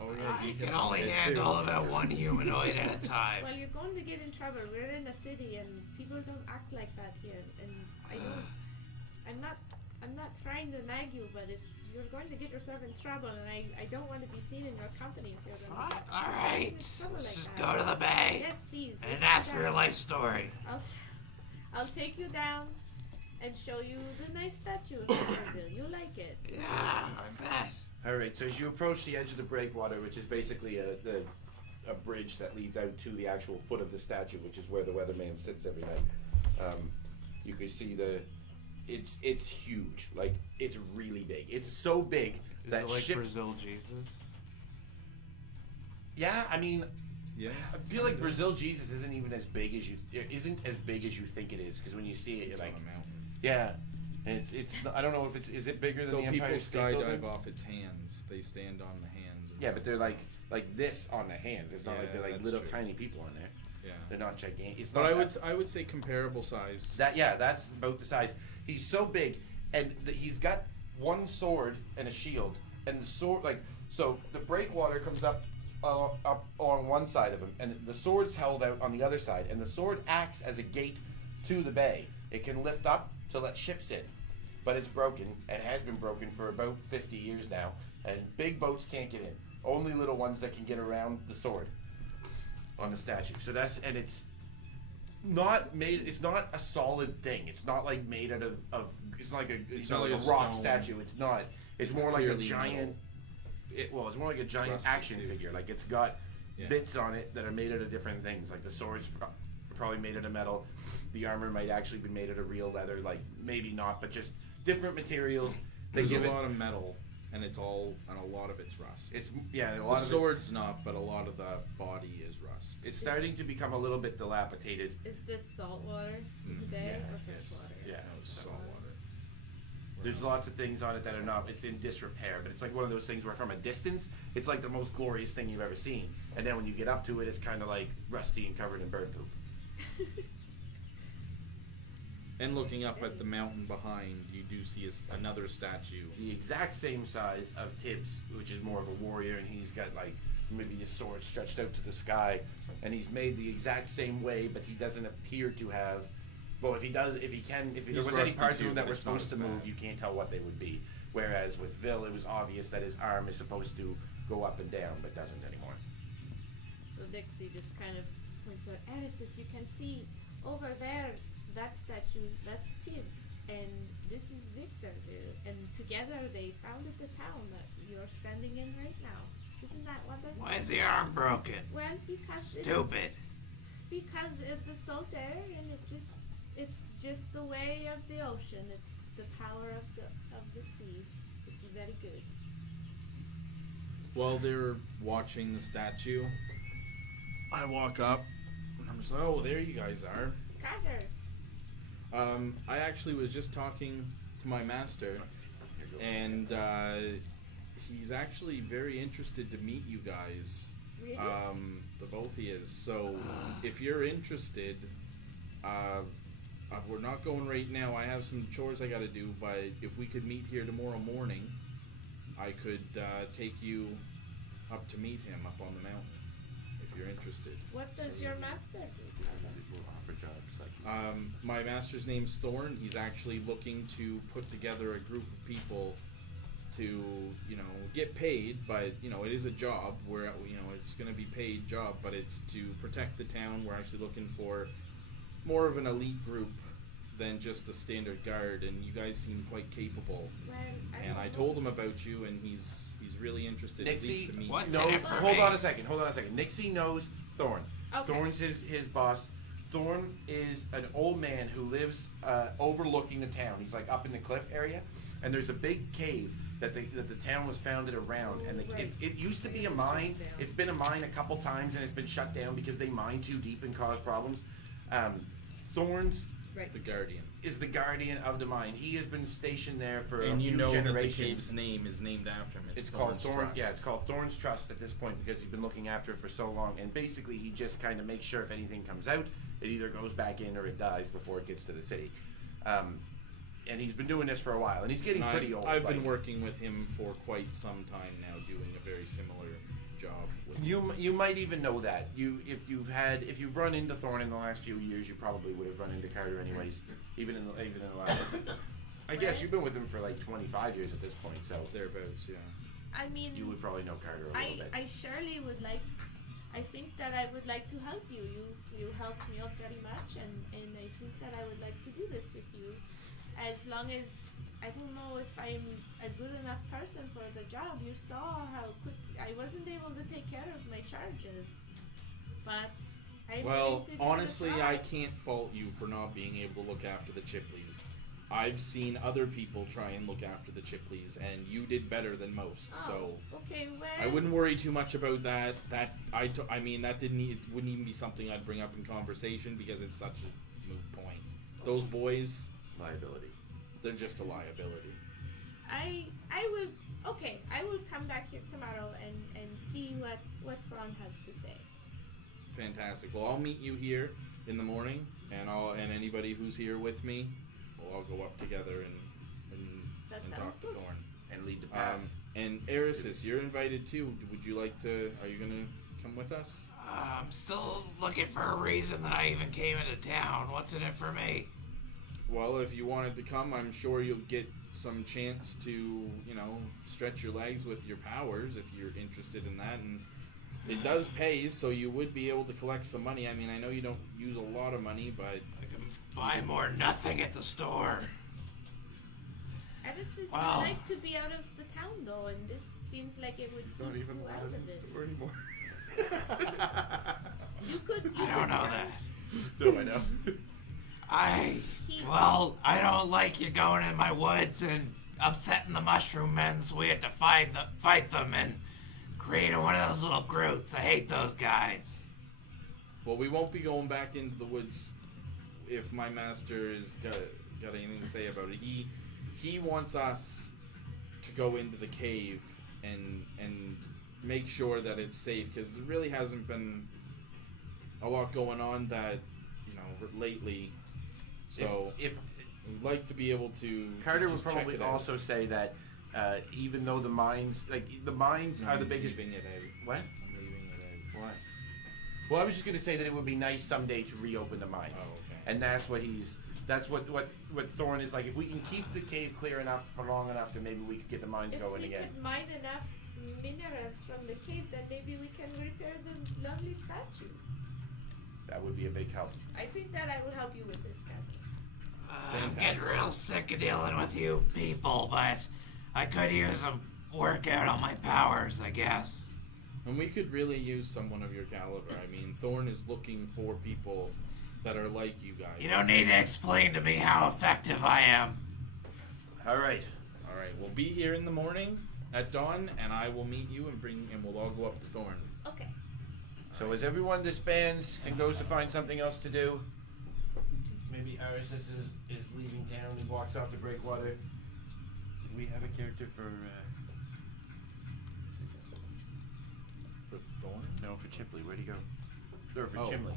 Oh yeah, I he can hit only him in the head, handle too. about one humanoid at a time. Well, you're going to get in trouble. We're in a city, and people don't act like that here. And I don't. I'm not trying to nag you, but you're going to get yourself in trouble, and I don't want to be seen in your company if you're going to. All right, trouble let's like just that. go to the bay Yes, please. and let's ask go for your down. life story. I'll take you down and show you the nice statue in Brazil. You like it. Yeah, I bet. All right. So as you approach the edge of the breakwater, which is basically a bridge that leads out to the actual foot of the statue, which is where the weatherman sits every night, you can see it's huge. Like it's really big. It's so big Is that it like ships. Brazil Jesus? Yeah, I mean, Yeah. I feel like Brazil Jesus isn't even as big as you think it is, because when you see it, you're It's like, on a mountain. yeah, and it's I don't know if is it bigger than Though the Empire people State Building? skydive off its hands, they stand on the hands. And Yeah, but they're like this on the hands. It's not like Yeah, they're like that's little true. tiny people on there. Yeah. They're not gigantic. It's But not I would say comparable size. that's about the size. He's so big, and he's got one sword and a shield, and the sword so the breakwater comes up on one side of him, and the sword's held out on the other side, and the sword acts as a gate to the bay. It can lift up to let ships in, but it's broken and has been broken for about 50 years now, and big boats can't get in. Only little ones that can get around the sword on the statue. So it's not made. It's not a solid thing. It's not like made out of. It's not like It's not not like a like a rock stone. statue. It's not. It's It's more like a clearly giant. metal. It's more like a giant Rusted, action too. figure. Like it's got Yeah. bits on it that are made out of different things. Like the sword's probably made out of metal. The armor might actually be made out of real leather. Like maybe not, but just different materials. They There's give a it. lot of metal, and a lot of it's rust. It's a The lot of it. sword's not, but a lot of the body is rust. It's starting to become a little bit dilapidated. Is this salt water in the Mhm. bay Yeah, or fresh yes. water? Yeah. No, it's salt water. There's lots of things on it that are not. It's in disrepair, but it's like one of those things where from a distance, it's like the most glorious thing you've ever seen, and then when you get up to it, it's kind of like rusty and covered in bird poop. And looking up at the mountain behind, you do see another statue. The exact same size of Tibbs, which is more of a warrior, and he's got like maybe his sword stretched out to the sky, and he's made the exact same way, but he doesn't appear to have. Well, if there He's was any rusty parts too, of him that but were it's not supposed to as move, bad. you can't tell what they would be. Whereas with Vil, it was obvious that his arm is supposed to go up and down, but doesn't anymore. So Dixie just kind of points out, Edison, you can see over there, that statue, that's Tibbs, and this is Victorville, and together they founded the town that you're standing in right now. Isn't that wonderful? Why is the arm broken? Well, because Stupid. because it's the salt air, and it's just the way of the ocean. It's the power of the sea. It's very good. While they're watching the statue, I walk up, and I'm just like, oh, there you guys are. Carter. I actually was just talking to my master, and he's actually very interested to meet you guys. Really? The both he is. So, if you're interested, we're not going right now. I have some chores I gotta do, but if we could meet here tomorrow morning, I could take you up to meet him up on the mountain, if you're interested. What does your master do? We'll offer jobs like My master's name's Thorn. He's actually looking to put together a group of people to, get paid, but, it is a job where, it's going to be paid job, but it's to protect the town. We're actually looking for more of an elite group than just the standard guard, and you guys seem quite capable. Well, And I told him about you, and he's really interested at Nixie, least to meet what's you. in it for hold me? on a second. Nixie knows Thorn. Okay. Thorn's his boss. Thorn is an old man who lives overlooking the town. He's like up in the cliff area, and there's a big cave that the town was founded around. And Right. it used to be a mine. It's been a mine a couple times, and it's been shut down because they mine too deep and cause problems. Thorn's The Guardian. is the guardian of the mine. He has been stationed there for a And you few know that the generations. cave's name is named after him. It's called Thorn's Thorn. Trust. Yeah, it's called Thorn's Trust at this point because he's been looking after it for so long. And basically, he just kind of makes sure if anything comes out, it either goes back in or it dies before it gets to the city. And he's been doing this for a while, and he's getting And pretty old. I've been like- working with him for quite some time now, doing a very similar job. With You might even know that if you've run into Thorn in the last few years, you probably would have run into Carter anyways. Even in the last. I guess you've been with him for like 25 years at this point, so thereabouts, yeah. I mean, you would probably know Carter a little bit. I surely would like. I think that I would like to help you. You helped me out very much, and I think that I would like to do this with you, as long as I don't know if I'm a good enough person for the job. You saw how quick I wasn't able to take care of my charges, but I'm Well, willing to give it a honestly, try. I can't fault you for not being able to look after the Chipleys. I've seen other people try and look after the Chipleys, and you did better than most. So okay, well, I wouldn't worry too much about that. I mean, it wouldn't even be something I'd bring up in conversation because it's such a moot point. Those boys, Liability. they're just a liability. I will come back here tomorrow and see what Thorn has to say. Fantastic. Well, I'll meet you here in the morning, and anybody who's here with me, we'll all go up together That and sounds talk to good. Thorn. And lead the path. And Erisys, you're invited too. Would you like to? Are you gonna come with us? I'm still looking for a reason that I even came into town. What's in it for me? Well, if you wanted to come, I'm sure you'll get some chance to, stretch your legs with your powers if you're interested in that. And it does pay, so you would be able to collect some money. I mean, I know you don't use a lot of money, but I can buy more nothing at the store. Erisys would Wow. like to be out of the town though, and this seems like it would keep you out of it. anymore. You could. I don't know that. No, I know. I don't like you going in my woods and upsetting the mushroom men, so we have to fight them and create one of those little Groots. I hate those guys. well, we won't be going back into the woods if my master has got anything to say about it. He wants us to go into the cave and make sure that it's safe, because there really hasn't been a lot going on that lately. So if we'd like to be able to. Carter would just check probably it out. also say that even though the mines are the biggest. Leaving it out. What? I'm leaving it out. What? Well, I was just gonna say that it would be nice someday to reopen the mines, Oh, okay. and that's what Thorn is like. If we can keep the cave clear enough for long enough, then maybe we could get the mines If going we again. could mine enough minerals from the cave, then maybe we can repair the lovely statue. That would be a big help. I think that I will help you with this, Captain. I'm getting real sick of dealing with you people, but I could use a workout on my powers, I guess. And we could really use someone of your caliber. I mean, Thorn is looking for people that are like you guys. You don't need to explain to me how effective I am. All right. All right, we'll be here in the morning at dawn, and I will meet you and we'll all go up to Thorn. Okay. So as everyone disbands and goes to find something else to do, maybe Erisys is leaving town. He walks off to Breakwater. Did we have a character for? For Thorn? No, for Chipley. Where'd he go? Or for Oh. Chimley.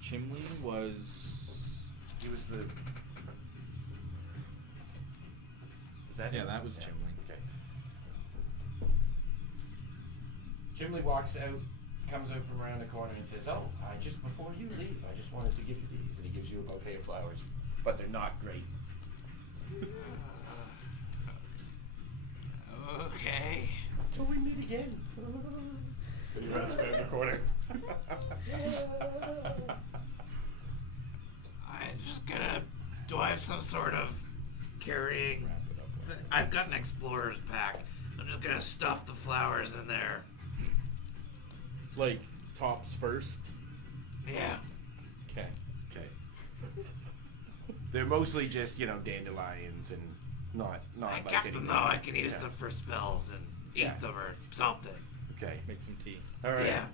Chimley was. He was the. Was that Yeah, him? that was Chimley. Okay. Chimley walks out, comes out from around the corner and says, "Oh, just before you leave, I just wanted to give you these." And he gives you a bouquet of flowers, but they're not great. Okay. Till we meet again. But he runs around the corner. I'm just gonna. Do I have some sort of carrying? Wrap it up. with it. I've got an explorer's pack. I'm just gonna stuff the flowers in there. Like, tops first. Yeah. Okay. Okay. They're mostly just, dandelions and not I like kept them anything. though. I can use Yeah. them for spells and eat Yeah. them or something. Okay. Make some tea. All right. Yeah.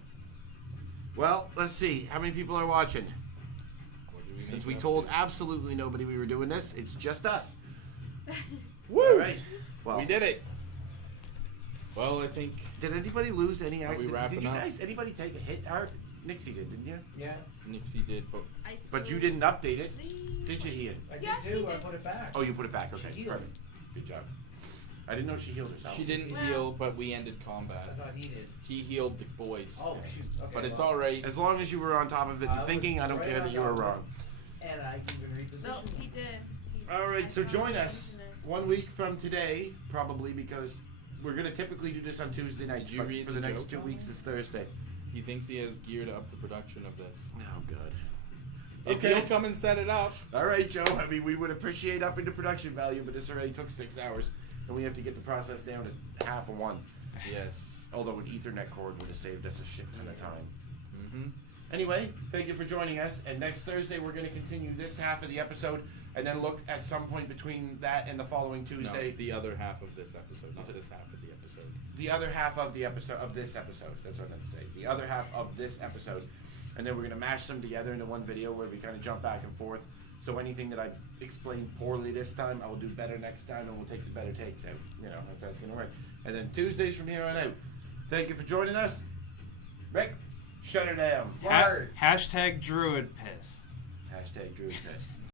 Well, let's see. How many people are watching? What do we Since make we it up told to? absolutely nobody we were doing this, it's just us. Woo! All right. Well, We did it. Well, I think. Did anybody lose any? Are we wrapping did you up? guys? Anybody take a hit? Nixie did, didn't you? Yeah, Nixie did, but But you didn't update it, 3. did you, Ian? I Yeah, did too. he I did. put it back. Oh, you put it back. Okay, She healed. perfect. Good job. I didn't know she healed herself. she didn't Well- heal. But we ended I combat. thought he did. He healed the boys. Oh shoot. Okay. But it's well, all right. As long as you were on top of it and I was thinking, I don't right care on that you were top of it. wrong. And I even repositioned. No, he did. All right, so I join found us it. 1 week from today, probably, because we're gonna typically do this on Tuesday nights. Did you but read for the the next joke 2 on weeks? it? It's Thursday. He thinks he has gear to up the production of this. Oh, good. If Okay. you'll come and set it up. All right, Joe. I mean, we would appreciate upping the production value, but this already took 6 hours, and we have to get the process down to half of one. Yes. Although an Ethernet cord would have saved us a shit ton of time. Mm-hmm. Anyway, thank you for joining us. And next Thursday, we're going to continue this half of the episode and then look at some point between that and the following Tuesday. No, the other half of this episode, not this half of the episode. The other half of the episode of this episode. That's what I meant to say. The other half of this episode. And then we're going to mash them together into one video where we kind of jump back and forth. So anything that I explained poorly this time, I will do better next time, and we'll take the better takes out. You know, that's how it's going to work. And then Tuesdays from here on out. Thank you for joining us. Rick, shut her down. Hashtag Druid Piss. Hashtag Druid Piss.